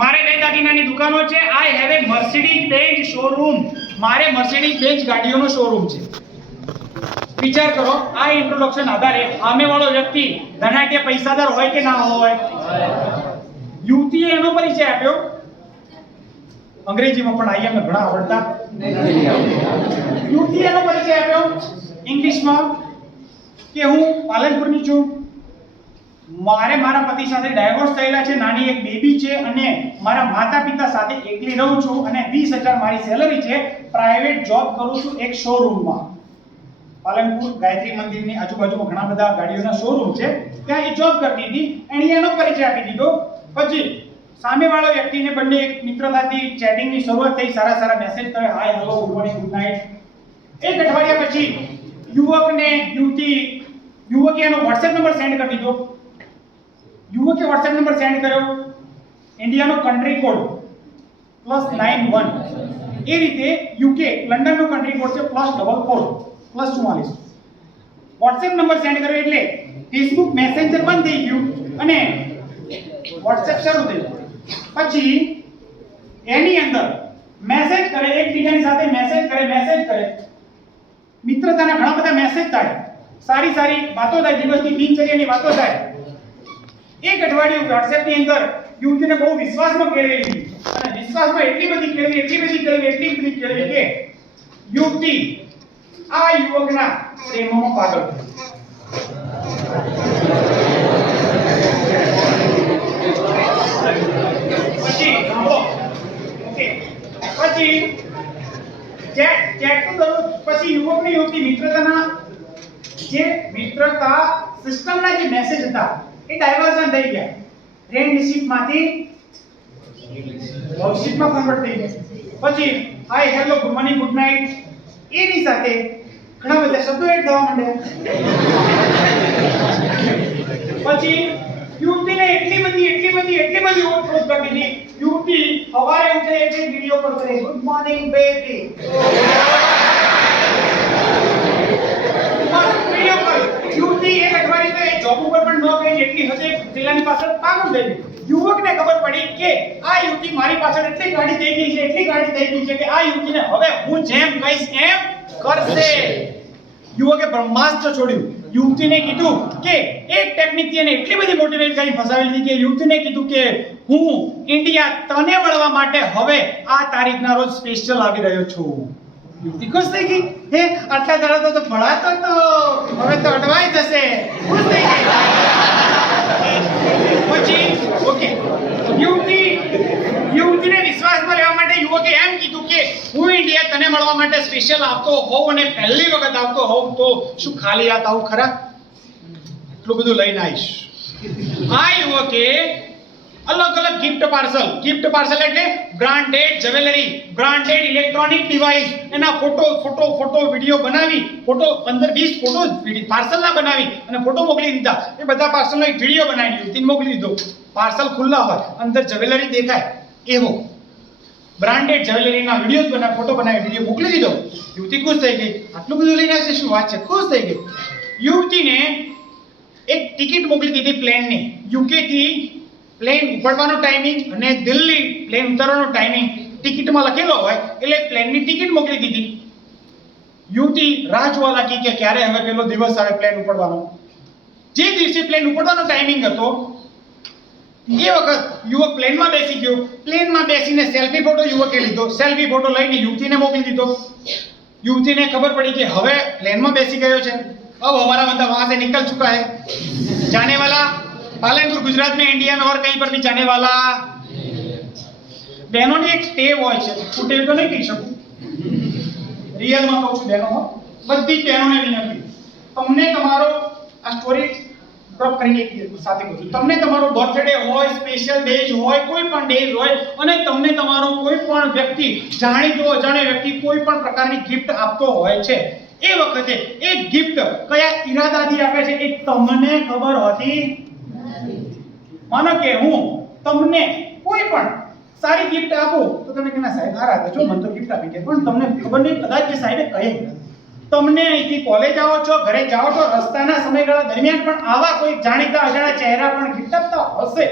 મારે 2 દાગીનાની દુકાનો છે, I have a Mercedes Benz showroom, મારે મર્સિડીઝ બેન્ઝ ગાડીઓનો શોરૂમ છે। વિચાર કરો, આ ઇન્ટ્રોડક્શન આધારે સામેવાળો વ્યક્તિ ધનાઢ્ય પૈસાદાર હોય કે ના હોય? યુવતીએ એનો પરિચય આપ્યો, અંગ્રેજીમાં પણ આઈ એમ ઘણા આવડતા, યુવતીએ એનો પરિચય આપ્યો ઇંગ્લિશમાં કે હું પાલનપુરની છું, મારે મારા પતિ સાથે ડાયવોર્સ થયેલા છે, નાની એક બેબી છે અને મારા માતા પિતા સાથે એકલી રહું છું અને 20,000 મારી સેલરી છે, પ્રાઇવેટ જોબ કરું છું એક શોરૂમમાં. પાલનપુર ગાયત્રી મંદિરની આજુબાજુમાં ઘણા બધા ગાડીઓના શોરૂમ છે, ત્યાં એ જોબ કરતી હતી. એણે એનો પરિચય આપી દીધો. પછી સામેવાળો વ્યક્તિને બંને એક મિત્રતાથી ચેટિંગની શરૂઆત થઈ, સારા સારા મેસેજ કરે, hi hello good morning good night. એક અઠવાડિયા પછી યુવકે એનો WhatsApp નંબર સેન્ડ કરી દીધો. યુવકે WhatsApp નંબર સેન્ડ કર્યો, ઇન્ડિયાનો કન્ટ્રી કોડ +91. એ રીતે યુકે લંડનનો કન્ટ્રી કોડ છે +44 +44. WhatsApp નંબર સેન્ડ કર્યો એટલે Facebook મેસેન્જર બંધ થઈ ગયું અને WhatsApp શરૂ થઈ ગયું. પછી એની અંદર મેસેજ કરે, એકબીજાની સાથે મેસેજ કરે. મિત્રતાના ઘણા બધા મેસેજ થાય, સારી સારી વાતો થાય, દિવસની દિનચર્યાની વાતો થાય. એક અઠવાડિયું WhatsApp ની અંદર યુવતીને બહુ વિશ્વાસમાં કેળવેલી અને વિશ્વાસમાં એટલી બધી કેળવી કે યુવતી આ યુવકના પ્રેમમાં પાગલ થઈ. પછી યુવકની મિત્રતા સિસ્ટમના જે મેસેજ હતા એ ડાયવર્ઝન થઈ ગયા. ફ્રેન્ડશિપમાંથી લવશિપમાં કન્વર્ટ થઈ ગયા. પછી hi hello good morning good night એની સાથે ઘણા બધા શબ્દો એડ થવા માંડ્યા. પછી યુવતીને એટલી બધી ઓળખ કરી દીધી. યુવતી સવારે ઉઠે એટલે વિડિયો કોલ કરે, ગુડ મોર્નિંગ બેબી. યુવતી એક અઠવાડિયે તો જોબ ઉપર પણ ન ગઈ, એટલી હદે પેલાની પાછળ પાગલ થઈ ગઈ. યુવકને ખબર પડી કે આ યુવતી મારી પાછળ એટલી ગાડી થઈ ગઈ છે કે આ યુવતીને હવે હું જેમ કહીશ એમ કરશે. યુવકે બ્રહ્માસ્ત્ર છોડ્યું. યુવતીને કીધું કે એક ટેકનિકથી એને એટલી બધી મોટિવેટ કરી ફસાવી લીધી કે યુવતીને કીધું કે હું ઇન્ડિયા તને મળવા માટે હવે આ તારીખના રોજ સ્પેશિયલ આવી રહ્યો છું. યુવતી ખુશ થઈ ગઈ. હે આટલા દાડા તો ભળાતો તો હવે તો અડવાઈ જશે. ખુશ થઈ ગઈ. પછી યુવતીને વિશ્વાસમાં લેવા માટે યુવકે એમ કીધું કે હું ઇન્ડિયા તને મળવા માટે સ્પેશિયલ આવતો હોઉં અને પહેલી વખત આવતો હોઉં તો શું ખાલી હાથ આવું ખરા? એટલું બધું લઈને આવીશ. આ યુવકે અલગ ગિફ્ટ પાર્સલ એટલે branded jewellery, branded electronic device, એના ફોટો વિડિયો બનાવી, 15-20 ફોટો પાર્સલના બનાવી અને ફોટો મોકલી દીધા. એ બધા પાર્સલનો એક વિડિયો બનાવીને યુવતીને મોકલી દીધો. પાર્સલ ખુલ્લા હોય, અંદર જ્વેલરી દેખાય એવો બ્રાન્ડેડ જ્વેલરીના વિડિયોઝ બનાવી, ફોટો બનાવી, વિડિયો મોકલી દીધો. યુવતી ખુશ થઈ ગઈ. આટલું બધું લઈને આવશે, શું વાત છે? ખુશ થઈ ગઈ. યુવતીને એક ટિકિટ મોકલી દીધી પ્લેનની. યુકે થી પ્લેન ઉપડવાનો ટાઈમિંગ અને દિલ્હી પ્લેન ઉતરવાનો ટાઈમિંગ ટિકિટમાં લખેલો હોય એટલે પ્લેનની ટિકિટ મોકલી દીધી. યુવતી રાહ જોવા લાગી કે ક્યારે હવે પેલો દિવસ આવે પ્લેન ઉપડવાનો. જે દિવસે પ્લેન ઉપડવાનો ટાઈમિંગ હતો એ વખત યુવક પ્લેનમાં બેસી ગયો. પ્લેનમાં બેસીને સેલ્ફી ફોટો યુવકે લીધો. સેલ્ફી ફોટો લઈને યુવતીને મોકલી દીધો. યુવતીને ખબર પડી કે હવે પ્લેનમાં બેસી ગયો છે. अब हमारा मतलब वहां से निकल चुका है. जाने वाला पालनपुर गुजरात में, इंडिया में और कहीं पर भी जाने वाला. बहनों ની એક ટેવ હોય છે, હું ટેવ તો નહીં કહી શકું, રિયલમાં કહું છું બહેનો, બધી બહેનોને વિનંતી, તમને તમારો આ સ્ટોરી ડ્રોપ કરીને સાથે કહું છું, તમને તમારો બર્થડે હોય, સ્પેશિયલ ડેજ હોય, કોઈ પણ ડેજ હોય અને તમને તમારો કોઈ પણ વ્યક્તિ, જાણીતો અજાણ્યો વ્યક્તિ કોઈ પણ પ્રકારની ગિફ્ટ આપતો હોય છે, એ વખતે એ ગિફ્ટ કયા ઈરાદાથી આપે છે એ તમને ખબર હોતી નથી. માનો કે હું તમને કોઈ પણ સારી ગિફ્ટ આપું તો તમે કે ના સાહેબ હારા હતા, જો મને તો ગિફ્ટ આપી કે, પણ તમને ખબર નહીં કદાચ કે સાહેબે કહે. તમને અહીંથી કોલેજ આવો છો, ઘરે જાઓ છો, રસ્તાના સમયગાળા દરમિયાન પણ આવા કોઈ જાણીતા અજાણ્યા ચહેરા પણ ગિફ્ટ આપતા હશે.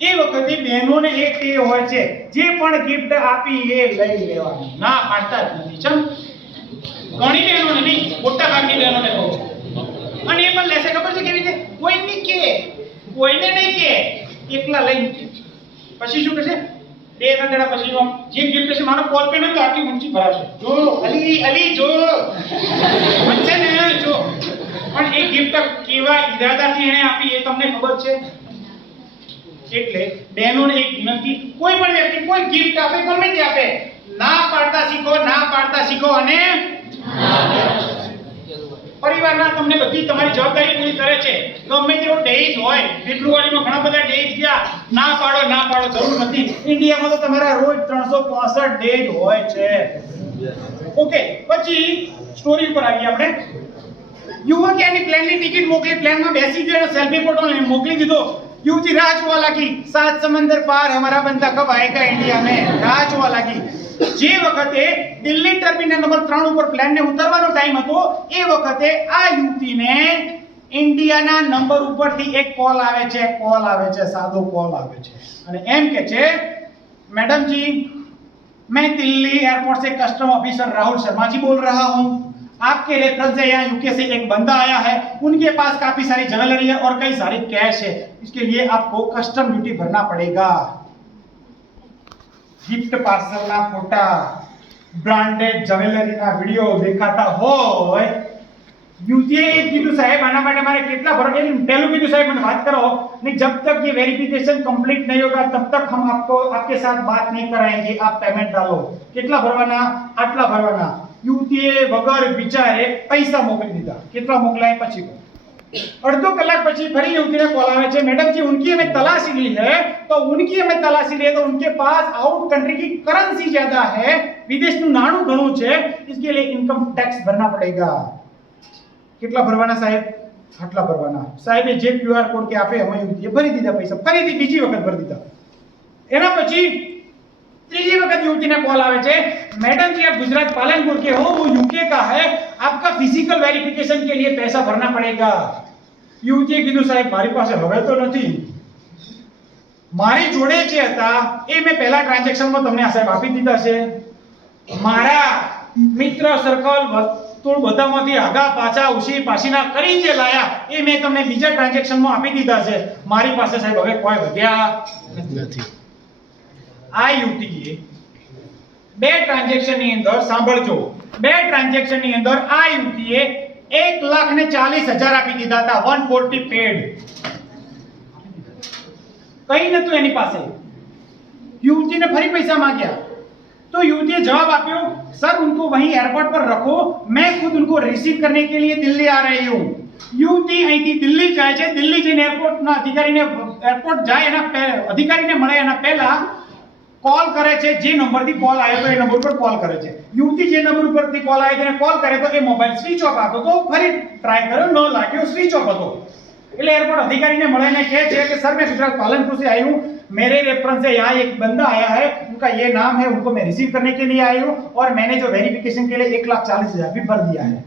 એ વખતે બહેનોને એક એ હોય છે, જે પણ ગિફ્ટ આપી એ લઈ લેવાની, ના પાડતા જ નથી. ચમ ઘણી બહેનોને નહીં, મોટા ભાગની બહેનોને કહું છું. અને એ પણ લેશે ખબર છે કેવી રીતે? કોઈને નહીં કે, એકલા લઈને. પછી શું કરશે? 2-3 દાડા પછી જે ગિફ્ટ છે, મારો કોલ પે ન તો આટલી ઊંચી ભરાશે, જો અલી જો બનશે ને, જો પણ એ ગિફ્ટ કેવા ઈરાદાથી એને આપી એ તમને ખબર છે? એટલે બહેનોને એક વિનંતી, કોઈ પણ વ્યક્તિ કોઈ ગિફ્ટ આપે, ગમે તે આપે, ના પાડતા શીખો અને પરિવારના તમને બધી તમારી જવાબદારી પૂરી કરે છે. ગમે તેવો ડેઝ હોય, ફેબ્રુઆરીમાં ઘણા બધા ડેઝ ગયા, ના પાડો, જરૂર નથી. ઇન્ડિયામાં તો તમારા રોજ 365 ડેઝ હોય છે. ઓકે, પછી સ્ટોરી ઉપર આવીએ આપણે. યુવકે એની પ્લેનની ટિકિટ મોકલી, પ્લેનમાં બેસી ગયો અને સેલ્ફી ફોટો મોકલી દીધો. युवती राह જોવા લાગી, 7 समंदर पार हमारा बंदा कब आएगा इंडिया में, राह જોવા લાગી. જે વખતે દિલ્હી ટર્મિનલ નંબર 3 ઉપર પ્લેન ને ઉતરવાનો ટાઈમ હતો, એ વખતે આ યુવતીને ઇન્ડિયાના નંબર ઉપરથી એક કોલ આવે છે, સાદો કોલ આવે છે અને એમ કે છે, मैडम जी मैं दिल्ली एयरपोर्ट से कस्टम ऑफिसर राहुल शर्मा जी बोल रहा हूँ. आपके रेफरेंस से यहाँ यूके से एक बंदा आया है, उनके पास काफी सारी ज्वेलरी है और कई सारी कैश है, इसके लिए आपको कस्टम ड्यूटी भरना पड़ेगा. गिफ्ट पार्सल ना फोटा, ब्रांडेड ज्वेलरी ना वीडियो देखाता હોય. યુવતીએ કીધું, સાહેબ આના માટે મારે કેટલા ભરવા? પહેલું કીધું, સાહેબ મને વાત કરો, नहीं जब तक ये वेरिफिकेशन कंप्लीट नहीं होगा तब तक हम आपको आपके साथ बात नहीं कराएंगे, आप पेमेंट डालो. કેટલા ભરવાના? આટલા ભરવાના. યુવતીએ વગર વિચારે પૈસા મોકલી દીધા. કેટલા મોકલાય પછી? અડધો કલાક પછી ફરી યુવતીને કોલ આવે છે, मैडम जी उनकी हमें तलाशी ली है, तो उनकी हमें तलाशी ली है तो उनके पास आउट कंट्री की करेंसी ज्यादा है, विदेशનું નાણું ઘણું છે, इसके लिए इनकम टैक्स भरना पड़ेगा. કેટલા ભરવાના સાહેબ? આટલા ભરવાના. સાહેબે જે ક્યુઆર કોડ કે આપે અમે યુવતીએ ભરી દીધા પૈસા, ફરીથી બીજી વખત ભરી દીધા. એના પછી ત્રીજી વખત युवती ने कॉल आवे छे, मैडम जी आप गुजरात पालनपुर के हो, वो यूके का है, आपका फिजिकल वेरिफिकेशन के लिए पैसा भरना पड़ेगा. युवतीए कीधुं, साहेब मारी पासे હવે તો નથી, મારી જોડે જે હતા એ મેં પહેલા ટ્રાન્ઝેક્શનમાં તમને આ સાહેબ આપી દીધા છે. મારા મિત્ર સર્કલ તો બધામાંથી આગા પાછા ઉછી પાછીના કરી જે લાયા એ મેં તમને બીજા ટ્રાન્ઝેક્શનમાં આપી દીધા છે. મારી પાસે સાહેબ હવે કોઈ વધ્યા નથી. આ યુવતીએ બે ટ્રાન્ઝેક્શનની અંદર, સાંભળજો, બે ટ્રાન્ઝેક્શનની અંદર આ યુવતીએ 1,40,000 આપી દીધા હતા. 140 પેડ. કઈ નતું એની પાસે. યુવતીને ફરી પૈસા માંગ્યા तो युवती ने जवाब आप्यो, सर उनको वहीं एयरपोर्ट पर रखो, मैं खुद उनको रिसीव करने के लिए दिल्ली आ रही हूँ. युवती અહીંથી દિલ્હી જાય છે. દિલ્હી જઈને એરપોર્ટના અધિકારીને, એરપોર્ટ જાય એના અધિકારીને મળે એના પહેલા કોલ કરે છે. જે નંબરથી કોલ આવ્યો તો એ નંબર પર કોલ કરે છે. યુવતી જે નંબર ઉપરથી કોલ આવ્યો તેને કોલ કરે તો એ મોબાઈલ સ્વિચ ઓફ હતો, તો ફરી ટ્રાય કર્યો, ન લાગ્યો, સ્વિચ ઓફ હતો. એટલે એરપોર્ટ अधिकारी ने મળીને કહે છે કે सर मैं गुजरात पालनपुर से आई हूँ, मेरे रेफरेंस से यहाँ एक बंदा आया है, उनका ये नाम है, उनको मैं रिसीव करने के लिए आई हूँ और मैंने जो वेरिफिकेशन के लिए 1,40,000 भी भर दिया है.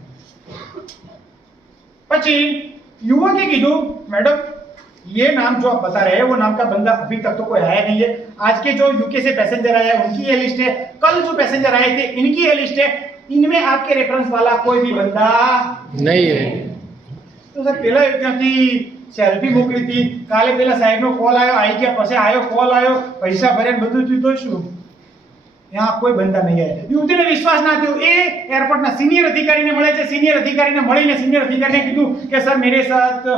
પછી युवके कीधु, मैडम ये नाम जो आप बता रहे हैं वो नाम का बंदा अभी तक तो कोई आया नहीं है. आज के जो यूके से पैसेंजर आया है उनकी ये लिस्ट है, कल जो पैसेंजर आए थे इनकी ये लिस्ट है, इनमें आपके रेफरेंस वाला कोई भी बंदा नहीं है. तो सर पहला ત્યાંથી સેલ્ફી મોકલી હતી, કાલે પેલા સાહેબનો કોલ આવ્યો, આવી ગયા, પછી આવ્યો કોલ આવ્યો, પૈસા ભર્યા, બધું થયું, તો શું? यहाँ कोई बंदा नहीं है. युवतीने विश्वास ना थयो. ए एयरपोर्टना सीनियर अधिकारी ने મળે છે. सीनियर अधिकारी ने મળીને सीनियर अधिकारी ने कीधु कि सर मेरे साथ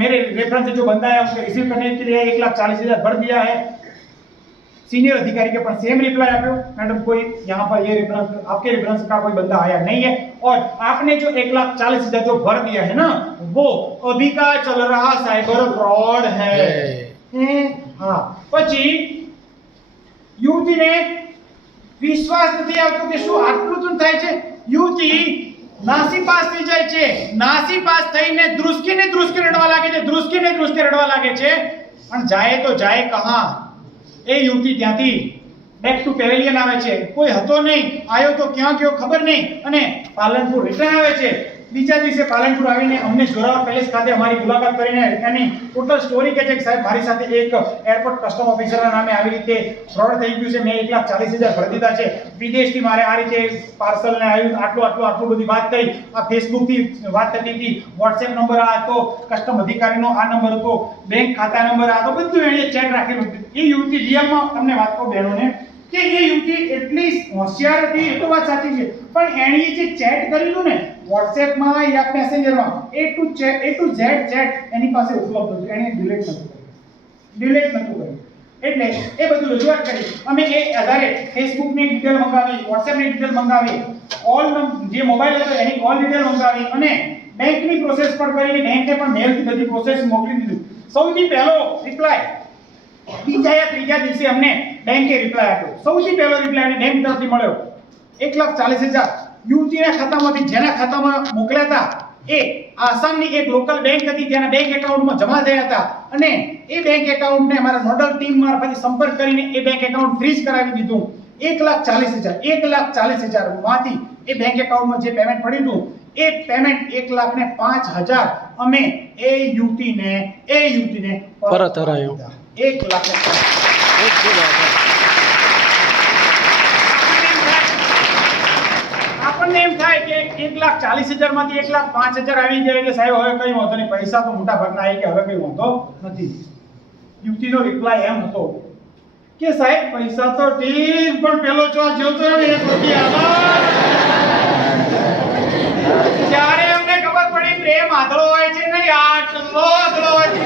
मेरे रेफरेंस से जो बंदा है उसको रिसीव करने के लिए 1,40,000 भर दिया है. सीनियर अधिकारी के पास सेम रिप्लाई आप्यो, मैडम कोई यहाँ पर ये रेफरेंस, आपके रेफरेंस का कोई बंदा आया नहीं है और आपने जो 1,40,000 जो भर दिया है ना वो अभी का चल रहा साइबर फ्रॉड है. हाँ. પછી યુવતીને વિશ્વાસ નથી આવતો કે શું આટલું તો થાય છે. યુવતી નાસીપાસ થઈ જાય છે. નાસીપાસ થઈને ધ્રુસકીને રડવા લાગે છે. ધ્રુસકીને રડવા લાગે છે. પણ જાય તો જાય કહાં? એ યુવતી ત્યાંથી બેક ટુ પેવેલિયન આવે છે. કોઈ હતો નહીં, આવ્યો તો ક્યાં ગયો ખબર નહીં અને પાલનપુર રિટર્ન આવે છે. બીજા દિવસે પાલનપુર આવીને અમને જોરાવર પેલેસ ખાતે અમારી મુલાકાત કરીને એની ટોટલ સ્ટોરી કહે છે કે સાહેબ મારી સાથે એક એરપોર્ટ કસ્ટમ ઓફિસરના નામે આવી રીતે ફ્રોડ થઈ ગયું છે, મેં 1,40,000 ભરી દીધા છે, વિદેશથી મારે આ રીતે પાર્સલને આવ્યું, આટલું બધી વાત થઈ. આ ફેસબુકથી વાત થતી હતી, વોટ્સએપ નંબર આ હતો, કસ્ટમ અધિકારીનો આ નંબર હતો, બેંક ખાતા નંબર આ હતો, બધું એણે ચેટ રાખેલું. એ યુવતી રિયલમાં તમને વાત કહું બહેનોને, કે એ યુવતી એટલી હોશિયાર હતી, એ તો વાત સાચી છે, પણ એણે જે ચેટ કરેલું ને WhatsApp-માં યા મેસેન્જરમાં A to Z ચેટ એની પાસે ઉપલબ્ધ હતું, એણે ડિલીટ નહોતું કર્યું. એટલે એ બધું રજૂઆત કરી. અમે એ આધારે ફેસબુકની ડિટેલ મંગાવી, WhatsAppની ડિટેલ મંગાવી, કોલ જે મોબાઈલ હતો એની કોલ ડિટેલ મંગાવી અને બેંકની પ્રોસેસ પણ કરીને બેંકે પણ મેલથી બધી પ્રોસેસ મોકલી દીધું. સૌથી પહેલો રિપ્લાય બીજા યા ત્રીજા દિવસે અમને બેંકે રિપ્લાય આપ્યો. સૌથી પહેલો રિપ્લાય અમને બેંક તરફથી મળ્યો. 1,40,000 યુવતીના ખાતામાંથી જેના ખાતામાં મોકલ્યા હતા એ આસામની એક લોકલ બેંક હતી, તેના બેંક એકાઉન્ટમાં જમા થયા હતા અને એ બેંક એકાઉન્ટને અમારા નોડલ ટીમ મારફતે સંપર્ક કરીને એ બેંક એકાઉન્ટ ફ્રીઝ કરાવી દીધું. 1,40,000 માંથી એ બેંક એકાઉન્ટમાં જે પેમેન્ટ પડ્યું હતું એ પેમેન્ટ 1,05,000 અમે એ યુવતીને પરત કરાયો. 1,05,000 આપણને એમ થાય કે 1,40,000 માંથી 1,05,000 આવી જાય એટલે સાહેબ હવે કઈ વાંધો નહીં, પૈસા તો મોટા ભાગના આવી કે હવે કઈ વાંધો નથી. યુવતીનો રિપ્લાય એમ હતો કે સાહેબ પૈસા તો ઠીક, પણ પેલો ચોર જોતો ને 1 રૂપિયા જ્યારે અમને ખબર પડી પ્રેમ આંધળો હોય છે નહીં, આટલો આંધળો હોય છે.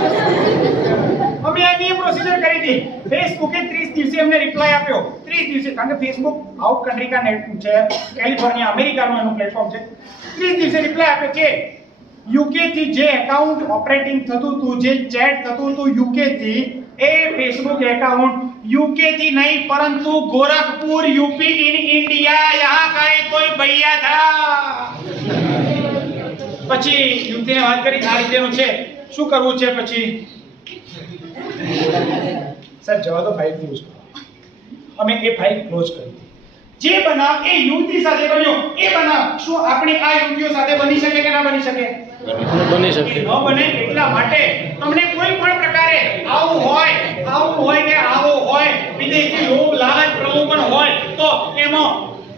અમે એની પ્રોસીજર કરી હતી. ફેસબુકે 30 દિવસે અમને રિપ્લાય આપ્યો. 30 દિવસે, કારણ કે ફેસબુક આઉટ કન્ટ્રી કા નેટ છે, કેલિફોર્નિયા અમેરિકાનું એનું પ્લેટફોર્મ છે. 30 દિવસે રિપ્લાય આપ્યો કે યુકે થી જે એકાઉન્ટ ઓપરેટિંગ થતું હતું, જે ચેટ થતું હતું યુકે થી, એ ફેસબુક એકાઉન્ટ यूके थी नहीं परंतु गोरखपुर यूपी इन इंडिया यहाँ का कोई भैया था. પછી યુવતીને વાત કરી આ રીતેનું છે, શું કરવું છે પછી? સર જવા દો, ફાઇલ ક્લોઝ કરો. અમે એ ફાઇલ ક્લોઝ કરી. જે બનાવ એ યુવતી સાથે બન્યો એ બનાવ શું આપણી આ યુવતીઓ સાથે બની શકે કે ના બની શકે? બની શકે. ન બને એટલા માટે તમને કોઈ પણ પ્રકારે આવું હોય કે આવો હોય વિદેશી લોભ લાલચ પ્રલોભન હોય તો એમાં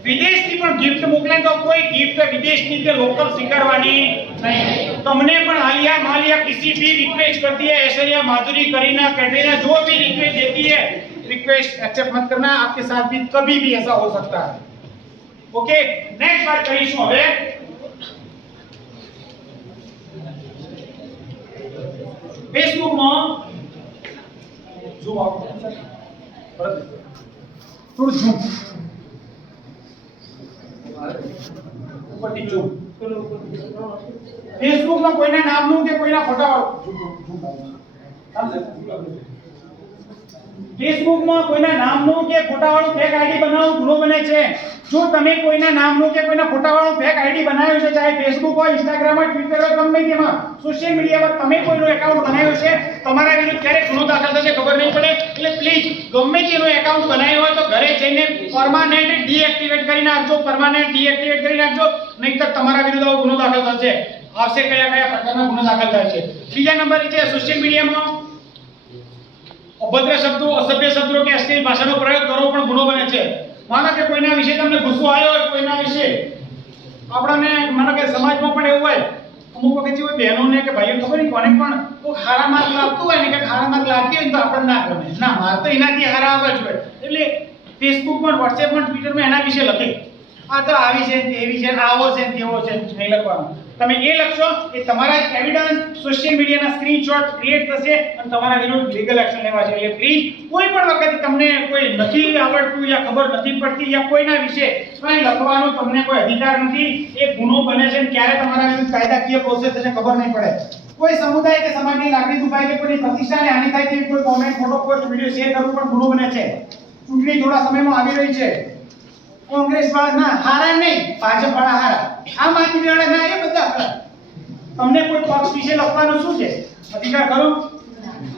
વિદેશથી પણ ગિફ્ટ મોકલે તો કોઈ ગિફ્ટ વિદેશની કે લોકલ સ્વીકારવાની નહીં. તમને પણ આલિયા માલિયા किसी भी रिक्वेस्ट करती है, ऐश्वर्या माधुरी करीना कैटरीना जो भी रिक्वेस्ट देती है, रिक्वेस्ट एक्सेप्ट मत करना. आपके साथ भी कभी भी ऐसा हो सकता है. ओके, नेक्स्ट बात કરીશું હવે फेसबुक में ઝૂમ આઉટ પરત થોડું ઝૂમ ઉપરથી ઝૂમ. ફેસબુક માં કોઈના નામનું કે કોઈના ફોટાવાળું ફેસબુક માં કોઈના નામનું કે ફોટાવાળું ફેક આઈડી બનાવવું ગુનો બને છે. જો તમે કોઈના નામનું કે કોઈના ફોટાવાળું ફેક આઈડી બનાવ્યું છે, ચાહે ફેસબુક હોય, ઇન્સ્ટાગ્રામ હોય, ટ્વિટર હોય, ગમે તેમાં સોશિયલ મીડિયામાં તમે કોઈનું એકાઉન્ટ બનાવ્યું છે, તમારા વિરુદ્ધ ક્યારે ગુનો દાખલ થશે ખબર નહીં પડે. એટલે પ્લીઝ ગમે તેનું એકાઉન્ટ બનાવ્યું હોય તો ઘરે જઈને પરમાનન્ટ ડીએક્ટિવેટ કરી નાખજો, નહીંતર તમારા વિરુદ્ધ આવો ગુનો દાખલ થશે. આવશે કયા પ્રકારના ગુનો દાખલ થાય છે. બીજા નંબર છે સોશિયલ મીડિયામાં અભદ્ર શબ્દો, અસભ્ય શબ્દો કે અશ્લીલ ભાષાનો પ્રયોગ કરવો પણ ગુનો બને છે. માનો કે કોઈના વિશે તમને ગુસ્સો આવ્યો હોય, કોઈના વિશે આપણને માનો કે સમાજમાં પણ એવું હોય, અમુક વખત જે બહેનોને કે ભાઈઓ ખબર નહીં કોને પણ કોઈ ખારા માર્ક લાગતું હોય ને કે ખારા માર્ક લાગતી હોય તો આપણને ના ગમે, ના મારે તો એનાથી હારા આવવા જોઈએ. એટલે ફેસબુકમાં, વોટ્સએપમાં, ટ્વિટરમાં એના વિશે લખે, આ તો આવી છે, તેવી છે, આવો છે, તેવો છે, નહીં લખવાનું. તમે એ લખશો એ તમારા જ એવિડન્સ સોશિયલ મીડિયાના સ્ક્રીનશોટ ક્રિએટ થશે અને તમારા વિરુદ્ધ લીગલ એક્શન લેવાશે. એટલે પ્લીઝ કોઈ પણ વખતે તમને કોઈ નથી આવડતું યા ખબર નથી પડતી યા કોઈના વિશે કંઈ લખવાનો તમને કોઈ અધિકાર નથી. એ ગુનો બને છે અને ક્યારે તમારા વિરુદ્ધ કાયદાકીય પ્રોસેસ થશે ખબર નહીં પડે. કોઈ સમુદાય કે સમાજની લાગણી દુભાય કે કોઈની પ્રતિષ્ઠાને હાનિ થાય તેવી કોઈ comment, photo, post, video share કરવું પણ ગુનો બને છે. ચૂંટણી થોડા સમયમાં આવી રહી છે. કોંગ્રેસ વાળા ના હારા નહીં, ભાજપ વાળા હારા, આમ આદમી વાળા ના, એ બધા હારા. તમને કોઈ પક્ષ વિશે લખવાનું શું છે? અધિકાર કરો.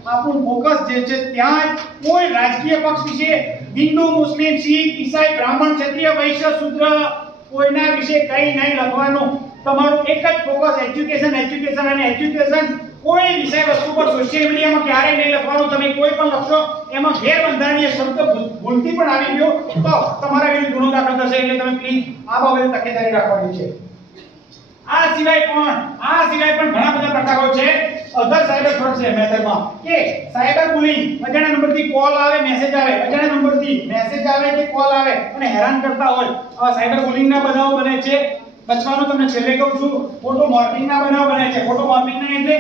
આપણું ફોકસ જે છે ત્યાં કોઈ રાજકીય પક્ષ વિશે, હિન્દુ, મુસ્લિમ, શીખ, ઈસાઈ, બ્રાહ્મણ, ક્ષત્રિય, વૈશ્ય, શૂદ્ર કોઈના વિશે કંઈ નહીં લખવાનું. તમારું એક જ ફોકસ એજ્યુકેશન અને એજ્યુકેશન. કોઈ વિષય વસ્તુ પર સોશિયલ મીડિયામાં ક્યારેય નહીં લખવાનું. તમે કોઈ પણ લખશો એમાં ગેરબંધારણીય શબ્દ ભૂલથી પણ આવી ગયો તો તમારા વિરુદ્ધ ગુનો દાખલ થશે. એટલે તમે પ્લીઝ આ બાબતે તકેદારી રાખવાની છે. આ સિવાય પણ ઘણા બધા પ્રકારો છે. અધર સાયબર ફ્રોડ છે મેથડમાં કે સાયબર બુલિંગ, અજાણ્યા નંબરથી કોલ આવે, મેસેજ આવે, અજાણ્યા નંબરથી મેસેજ આવે કે કોલ આવે અને હેરાન કરતા હોય. આ સાયબર બુલિંગના બનાવો બને છે. બચવાનું તમને છેલ્લે કહું છું. ફોટો મોર્ફિંગના બનાવ બને છે. ફોટો મોર્ફિંગના એટલે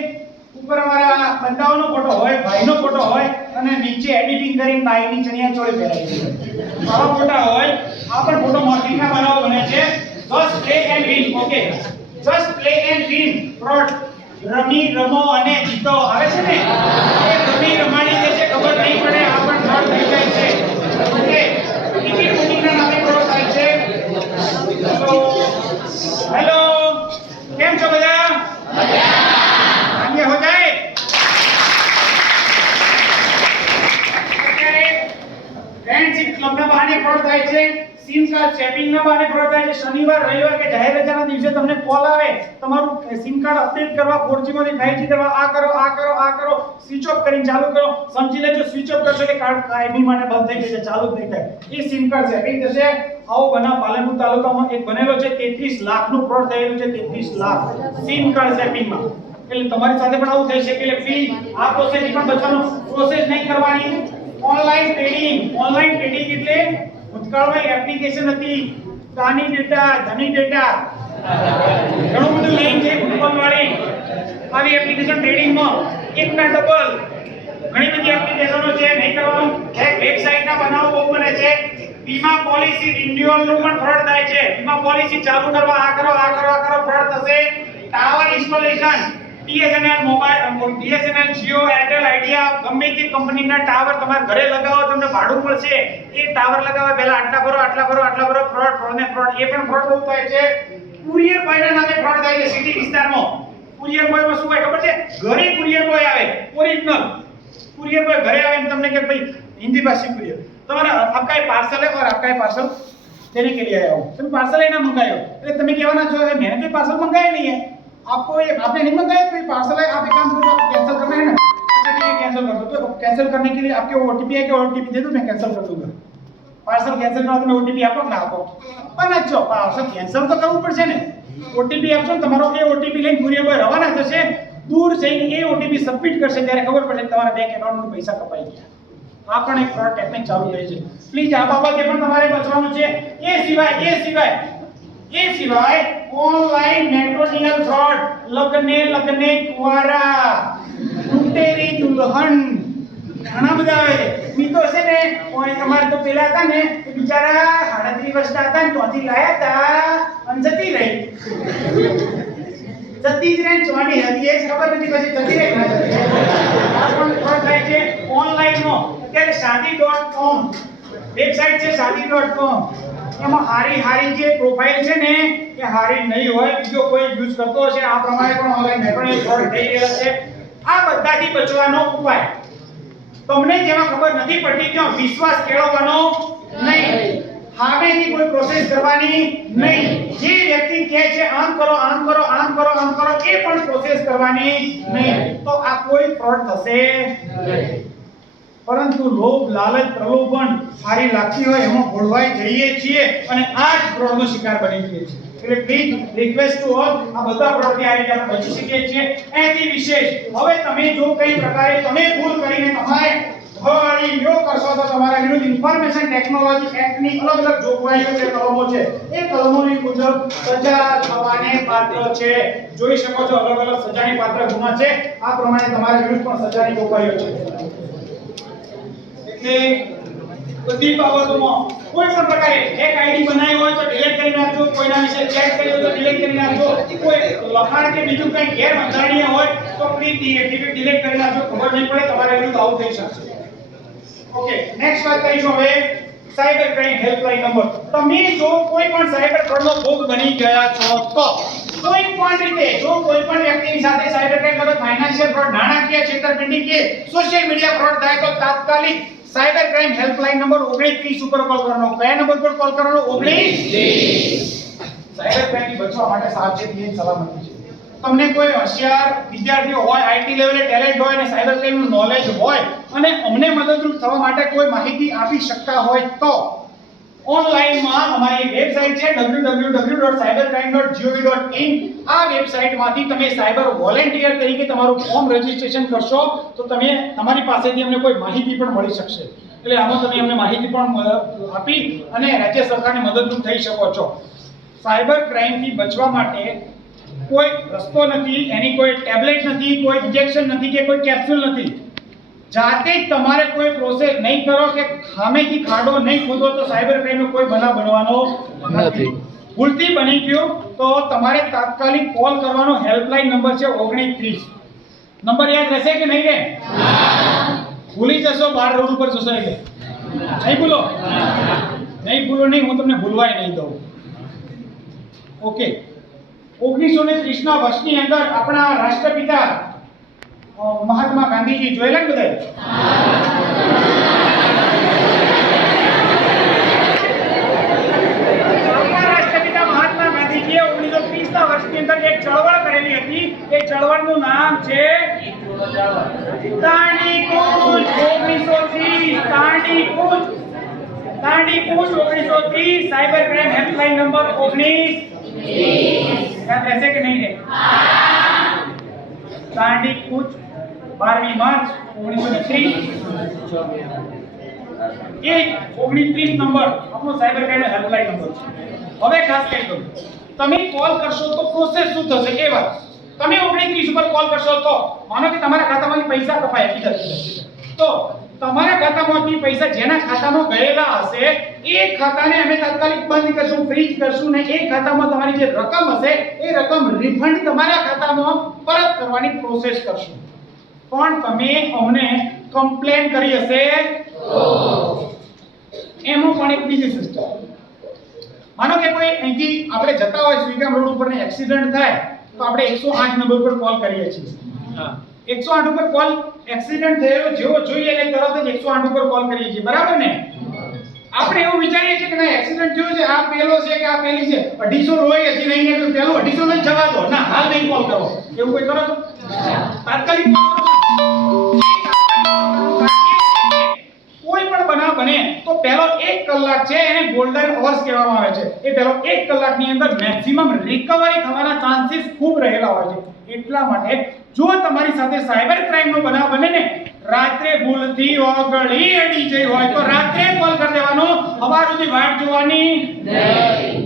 ઉપર અમારા બંધાવાનો ફોટો હોય, ભાઈનો ફોટો હોય અને નીચે એડિટિંગ કરીને બાઈની ચણિયા ચોળી પહેરાવી છે. આવા ફોટા હોય. આ પણ ફોટો મોર્ફિંગના બનાવ બને છે. Just play and win. Okay, just play and win fraud. Rummy રમો અને જીતો આવે છે ને, એ રમી રમાડી દે છે, ખબર નહીં પડે, આ પણ ફ્રોડ થઈ જાય છે. ઓકે, ટિકિટ બુકિંગના નામે ફ્રોડ થાય છે. હેલો, કેમ છો બધા? આગે હો જાય. અત્યારે ફ્રેન્ડશિપ ક્લબના બહાને ફ્રોડ થાય છે. સિમ કાર્ડ સેટિંગના બહાને ફ્રોડ થાય છે. શનિવાર રવિવાર કે જાહેર રજાના દિવસે તમને કોલ આવે, તમારું સિમ કાર્ડ અપડેટ કરવા, 4G માંથી 5G કરવા, આ કરો આ કરો આ કરો, સ્વિચ ઓફ કરીને ચાલુ કરો. સમજી લેજો સ્વિચ ઓફ કરશો એટલે કાર્ડ કાયમી માટે બંધ થઈ જશે, ચાલુ જ નહીં થાય. એ સિમ કાર્ડ સેટિંગ થશે. આવો બનાવ પાલનપુર તાલુકામાં એક બનેલો છે. 33 લાખનું ફ્રોડ થયેલું છે. 33 લાખ સિમ કાર્ડ સેટિંગમાં. એટલે તમારી સાથે પણ આવું થઈ શકે. એટલે પ્લીઝ આ પ્રોસેસથી પણ બચવાનું. પ્રોસેસ નહીં કરવાની. Online trading. ઓનલાઈન ટ્રેડિંગ એટલે ભૂતકાળમાં એપ્લિકેશન હતી ધની ડેટા. ઘણું બધું લઈને છે કૂપન વાળી. આવી એપ્લિકેશન ટ્રેડિંગમાં એકના ડબલ ઘણી બધી એપ્લિકેશનો છે. નહીં કરવાનું. એક વેબસાઇટના બનાવો બહુ બને છે. વીમા પોલિસી રિન્યુઅલનું પણ ફ્રોડ થાય છે. વીમા પોલિસી ચાલુ કરવા આ કરો આ કરો આ કરો ફ્રોડ થશે. Tower installation. BSNL mobile, BSNL, Jio, Airtel, Idea ગમે તે કંપનીના ટાવર તમારા ઘરે લગાવો તમને ભાડું મળશે. એ ટાવર લગાવવા પહેલા આટલા ભરો આટલા ભરો આટલા ભરો. ફ્રોડ ને ફ્રોડ. એ પણ ફ્રોડ બહુ થાય છે. કુરિયર બોયના નામે ફ્રોડ થાય છે સિટી વિસ્તારમાં. કુરિયર બોયમાં શું હોય ખબર છે? ઘરે કુરિયર બોય આવે, ઓરિજિનલ કુરિયર બોય ઘરે આવે અને તમને કે ભાઈ हिंदी भाषी कुरियर તમારા आपका ये पार्सल है और आपका ये पार्सल देने के लिए आया हूं. तुम पार्सल ही ना मंगायो એટલે તમે કહેવાના છો मैंने तो पार्सल मंगाया नहीं है. आपको ये आपने नहीं मंगाया तो ये पार्सल है. आप एक काम करो, आपको कैंसिल करना है ना. अच्छा ठीक है, कैंसिल कर दो. तो कैंसिल करने के लिए आपके ओटीपी है कि ओटीपी दे दो, मैं कैंसिल कर दूंगा. पार्सल कैंसिल करो तो मैं ओटीपी आपको ना આપો. પણ જો પાર્સલ કેન્સલ તો કરવું પડશે ને. ઓટીપી આપશો ને તમારો એ ઓટીપી લઈને કુરિયર બોય રવાના થશે. દૂર જઈને એ ઓટીપી સબમિટ કરશે ત્યારે ખબર પડશે કે તમારા બેંક એકાઉન્ટમાં પૈસા કપાઈ ગયા. આ પણ એક ફ્રોડ ટેકનિક ચાલુ થઈ છે. પ્લીઝ આ બાબતે પણ તમારે બચવાનું છે. એ સિવાય ઓનલાઈન મેટ્રોનિયલ ફ્રોડ. લગ્ને કુવારા, લૂંટેરી દુલ્હન, ઘણા બધા આવે છે. મી તો છે ને અમારે તો પેલા હતા ને એ બિચારા 38 વર્ષના હતા ને ત્યાંથી લાયા હતા અને જતી રહી જ રહી. ચોની હતી એ જ ખબર નથી, પછી જતી રહી ના જતી રહી. આ પણ ફ્રોડ થાય છે ઓનલાઈનમાં. અત્યારે shaadi.com વેબસાઈટ છે. shaadi.com એમાં હારી જે પ્રોફાઇલ છે ને એ હારી નહીં હોય. બીજો કોઈ યુઝ કરતો હશે. આ પ્રમાણે પણ ઓનલાઈન મેટ્રોનિયલ ફ્રોડ થઈ રહ્યા છે. આ બધાથી બચવાનો ઉપાય તમને જેમાં ખબર નથી પડતી ત્યાં વિશ્વાસ કેળવવાનો નહીં. હામેથી કોઈ પ્રોસેસ કરવાની નહીં. જે વ્યક્તિ કહે છે આમ કરો આમ કરો આમ કરો આમ કરો એ પણ પ્રોસેસ કરવાની નહીં. તો આ કોઈ ફ્રોડ થશે નહીં. પરંતુ લોભ લાલચ પ્રલોભન સારી લાગતી હોય એમાં ભોળવાઈ જઈએ છીએ અને આ જ ફ્રોડનો શિકાર બની જઈએ છીએ. એટલે પ્લીઝ રિક્વેસ્ટ ટુ ઓલ આ બધા ફ્રોડથી આ રીતે આપણે બચી શકીએ છીએ. એથી વિશેષ હવે તમે જો કઈ પ્રકારે તમે ભૂલ કરીને તમારે ભળીઓ કરશો તો તમારા વિરુદ્ધ ઇન્ફોર્મેશન ટેકનોલોજી એક્ટની અલગ અલગ જોગવાઈઓ છે, કલમો છે. એ કલમોની મુજબ સજા થવાને પાત્ર છે. જોઈ શકો છો અલગ અલગ સજાની પાત્ર ગુના છે. આ પ્રમાણે તમારા વિરુદ્ધ પણ સજાની જોગવાઈઓ છે. બધી બાબતોમાં કોઈ પણ પ્રકારે એક આઈડી બનાવી હોય તો ડિલીટ કરી નાખજો. કોઈના વિશે ચેટ કરી હોય તો ડિલીટ કરી નાખજો. કોઈ લખાણ કે બીજું કંઈ ગેરબંધારણીય હોય તો પ્લીઝ ડિલીટ કરી નાખજો. ખબર નહીં પડે તમારા વિરુદ્ધ આવું થઈ શકશે. ઓકે, નેક્સ્ટ વાત કરીશું હવે સાયબર ક્રાઇમ હેલ્પલાઇન નંબર. તમે જો કોઈ પણ સાયબર ફ્રોડનો ભોગ બની ગયા છો તો કોઈ પણ રીતે જો કોઈ પણ વ્યક્તિની સાથે સાયબર ક્રાઇમ અથવા ફાઇનાન્શિયલ ફ્રોડ, નાણાકીય છેતરપિંડી કે સોશિયલ મીડિયા ફ્રોડ થાય તો તાત્કાલિક સાયબર ક્રાઇમ હેલ્પલાઇન નંબર 2930 ઉપર કોલ કરવાનો. કયા નંબર પર કોલ કરવાનો? 2930. સાયબર ક્રાઇમથી બચવા માટે સાવચેતી અને સલામતી છે. તમને કોઈ હોશિયાર વિદ્યાર્થીઓ હોય, આઈટી લેવલે ટેલેન્ટ હોય અને સાયબર ક્રાઇમનું નોલેજ હોય અને અમને મદદરૂપ થવા માટે કોઈ માહિતી આપી શકતા હોય તો ઓનલાઈનમાં અમારી વેબસાઈટ છે www.cybercrime.gov.in આ વેબસાઇટમાંથી તમે સાયબર વોલેન્ટિયર તરીકે તમારું ફોર્મ રજીસ્ટ્રેશન કરશો તો તમે તમારી પાસેથી અમને કોઈ માહિતી પણ મળી શકશે. એટલે આમાં તમે અમને માહિતી પણ આપી અને રાજ્ય સરકારને મદદરૂપ થઈ શકો છો. સાયબર ક્રાઇમથી બચવા માટે કોઈ રસ્તો નથી, એની કોઈ ટેબ્લેટ નથી, કોઈ ઇન્જેક્શન નથી કે કોઈ કેપ્સ્યુલ નથી. જાતે જ તમારે કોઈ પ્રોસેસ નહીં કરો કે સામેથી ખાડો નહીં ખોદો તો સાયબર ક્રાઇમનો કોઈ બનાવ બનવાનો નથી. ભૂલથી બની ગયો તો તમારે તાત્કાલિક કોલ કરવાનો હેલ્પલાઇન નંબર છે 2930. નંબર યાદ રહેશે કે નહીં રહે? ભૂલી જશો, બાર રોડ ઉપર જશો એટલે નહીં ભૂલો, નહીં ભૂલો નહીં, હું તમને ભૂલવાય નહીં દઉં. ઓકે, 1930 ના વર્ષની અંદર આપણા રાષ્ટ્રપિતા મહાત્મા ગાંધીજી જોયેલા ને બધા? આપણા રાષ્ટ્રપિતા મહાત્મા ગાંધીજીએ 1930 ના વર્ષની અંદર એક ચળવળ કરેલી હતી. એ ચળવળનું નામ છે દાંડી કૂચ. 1930 દાંડી કૂચ. દાંડી કૂચ 1930. Cyber crime helpline number 1930. યાદ રહેશે કે નહીં રહે? દાંડી કૂચ 12 માર્ચ 1930. એ 1930 નંબર આપણો સાયબર ક્રાઇમ હેલ્પલાઇન નંબર છે. હવે ખાસ કહી દઉં, તમે કોલ કરશો તો પ્રોસેસ શું થશે એ વાત. તમે 1930 ઉપર કોલ કરશો તો માનો કે તમારા ખાતામાંથી પૈસા કપાય કીધા તો તમારા ખાતામાંથી પૈસા જેના ખાતામાં ગયેલા હશે એ ખાતાને અમે તાત્કાલિક બંધ કરશું, ફ્રીઝ કરશું ને એ ખાતામાં તમારી જે રકમ હશે એ રકમ રિફંડ તમારા ખાતામાં પરત કરવાની પ્રોસેસ કરશું. પણ તમે અમને કમ્પ્લેન કરી હશે એમાં પણ એક બીજી સિસ્ટમ. માનો કે કોઈ અહીંથી આપણે જતા હોય સ્વીગામ રોડ ઉપર ને એક્સિડન્ટ થાય તો આપણે 108 નંબર પર કોલ કરીએ છીએ. 108 ઉપર કોલ એક્સિડન્ટ થયેલો જેવો જોઈએ એટલે તરત જ 108 ઉપર કોલ કરીએ છીએ, બરાબર ને? આપણે એવું વિચારીએ છીએ કે ના એક્સિડન્ટ થયો છે, આ પેલો છે કે આ પેલી છે, 250 રોય હજી નહીં ને પેલો 250 લઈ જવા દો, ના હાલ નહીં કોલ કરો, એવું કોઈ કરો છો? તાત્કાલિક કોઈ પણ બનાવ બને તો પહેલો 1 કલાક છે એને ગોલ્ડન અવર્સ કહેવામાં આવે છે. એ પહેલો 1 કલાકની અંદર મેક્સિમમ રિકવરી થવાના ચાન્સીસ ખૂબ રહેલા હોય છે. એટલા માટે જો તમારી સાથે સાયબર ક્રાઇમનો બનાવ બને ને, રાત્રે ભૂલથી ઓગળી અડી જઈ હોય તો રાત્રે કોલ કરી દેવાનો, સવાર સુધી વાટ જોવાની નહીં.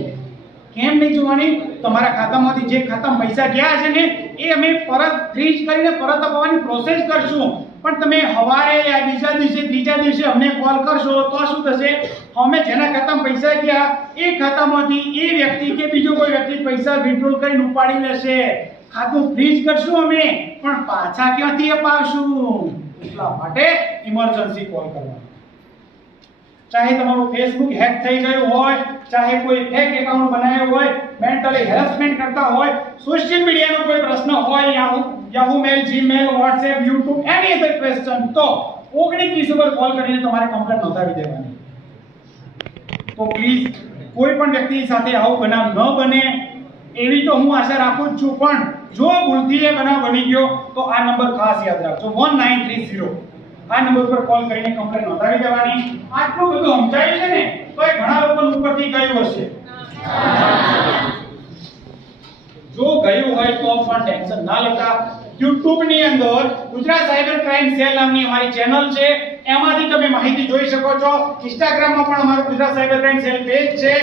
કેમ નહીં જોવાની? તમારા ખાતામાંથી જે ખાતામાં પૈસા ગયા છે ને એ અમે પરત ફ્રીઝ કરીને પરત અપાવવાની પ્રોસેસ કરશું. પણ તમે સવારે યા બીજા દિવસે ત્રીજા દિવસે અમને કોલ કરશો તો શું થશે? અમે જેના ખાતામાં પૈસા ગયા એ ખાતામાંથી એ વ્યક્તિ કે બીજો કોઈ વ્યક્તિ પૈસા વિથડ્રોલ કરીને ઉપાડી લેશે. ખાતું ફ્રીઝ કરશું અમે, પણ પાછા ક્યાંથી અપાવશું? એટલા માટે ઇમરજન્સી કોલ કરવાનો. ચાહે તમારું ફેસબુક હેક થઈ ગયું હોય, ચાહે કોઈ ફેક એકાઉન્ટ બનાવ્યું હોય, મેન્ટલી હેરેસમેન્ટ કરતા હોય, સોશિયલ મીડિયાનો કોઈ પ્રશ્ન હોય, યાહુ મેલ, જીમેલ, વોટ્સએપ, યુટ્યુબ, એની અધર ક્વેશ્ચન, તો 1930 ઉપર કોલ કરીને તમારે કમ્પ્લેન નોંધાવી દેવાની. તો પ્લીઝ કોઈ પણ વ્યક્તિ સાથે આવો બનાવ ન બને એવી તો હું આશા રાખું જ છું. પણ જો ભૂલથી એ બનાવ બની ગયો તો આ નંબર ખાસ યાદ રાખજો, 1930. આ નંબર પર કોલ કરીને કમ્પ્લેન નોંધાવી દેવાની. આટલું બધું સમજાયું છે ને તો એ ઘણા લોકો ઉપરથી ગયું હશે. જો ગયું હોય તો પણ ટેન્શન ના લેતા. YouTube ની અંદર ગુજરાત સાયબર ક્રાઇમ સેલ નામની અમારી ચેનલ છે, એમાંથી તમે માહિતી જોઈ શકો છો. Instagram માં પણ અમારું Gujarat cyber crime cell page છે,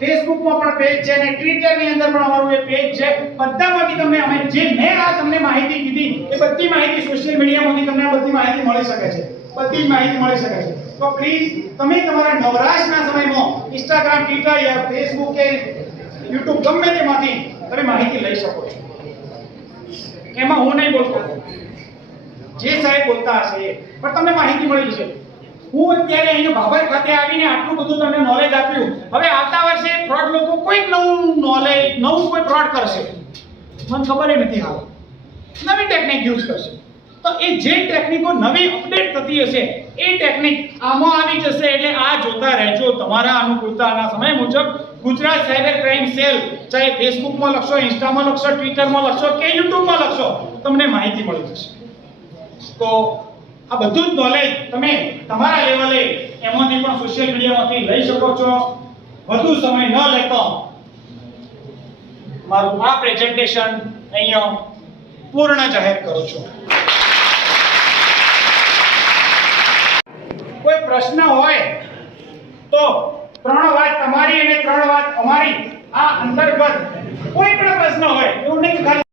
Facebook માં પણ પેજ છે અને Twitter ની અંદર પણ અમારું એ પેજ છે. બધામાંથી તમને અમે જે મેં આ તમને માહિતી કીધી એ બધી માહિતી સોશિયલ મીડિયામાંથી તમને આ બધી માહિતી મળી શકે છે, બધી જ માહિતી મળી શકે છે. તો પ્લીઝ તમે તમારા નવરાશના સમયમાં Instagram, Twitter યા Facebook કે YouTube ગમે તેમાંથી તમે માહિતી લઈ શકો છો. એમાં હું નહીં બોલતો, જે સાહેબ બોલતા હશે પણ તમને માહિતી મળી જશે. હું અત્યારે અહીંયા બાબર ખાતે આવીને આટલું બધું તમને નોલેજ આપ્યું. હવે આવતા વર્ષે ફ્રોડ લોકો કોઈક નવું નોલેજ, નવું કોઈ ફ્રોડ કરશે, મને ખબર નથી. હાલ નવી ટેકનિક યુઝ કરશે તો એ જે ટેકનિકો નવી અપડેટ થતી હશે એ ટેકનિક આમાં આવી જશે. એટલે આ જોતા રહેજો. તમારા અનુકૂળતાના સમય મુજબ ગુજરાત સાયબર ક્રાઇમ સેલ ચાહે ફેસબુકમાં લખશો, ઇન્સ્ટામાં લખશો, ટ્વિટરમાં લખશો કે યુટ્યુબમાં લખશો, તમને માહિતી મળી જશે. તો આ બધું જ નોલેજ તમે તમારા લેવલે એમાંથી પણ સોશિયલ મીડિયામાંથી લઈ શકો છો. વધુ સમય ન લેતો મારું આ પ્રેઝન્ટેશન અહીંયા પૂર્ણ જાહેર કરું છું. કોઈ પ્રશ્ન હોય તો 3 વાત તમારી અને 3 વાત અમારી આ અંતર્ગત કોઈ પણ પ્રશ્ન હોય એવું નહીં કે ખાલી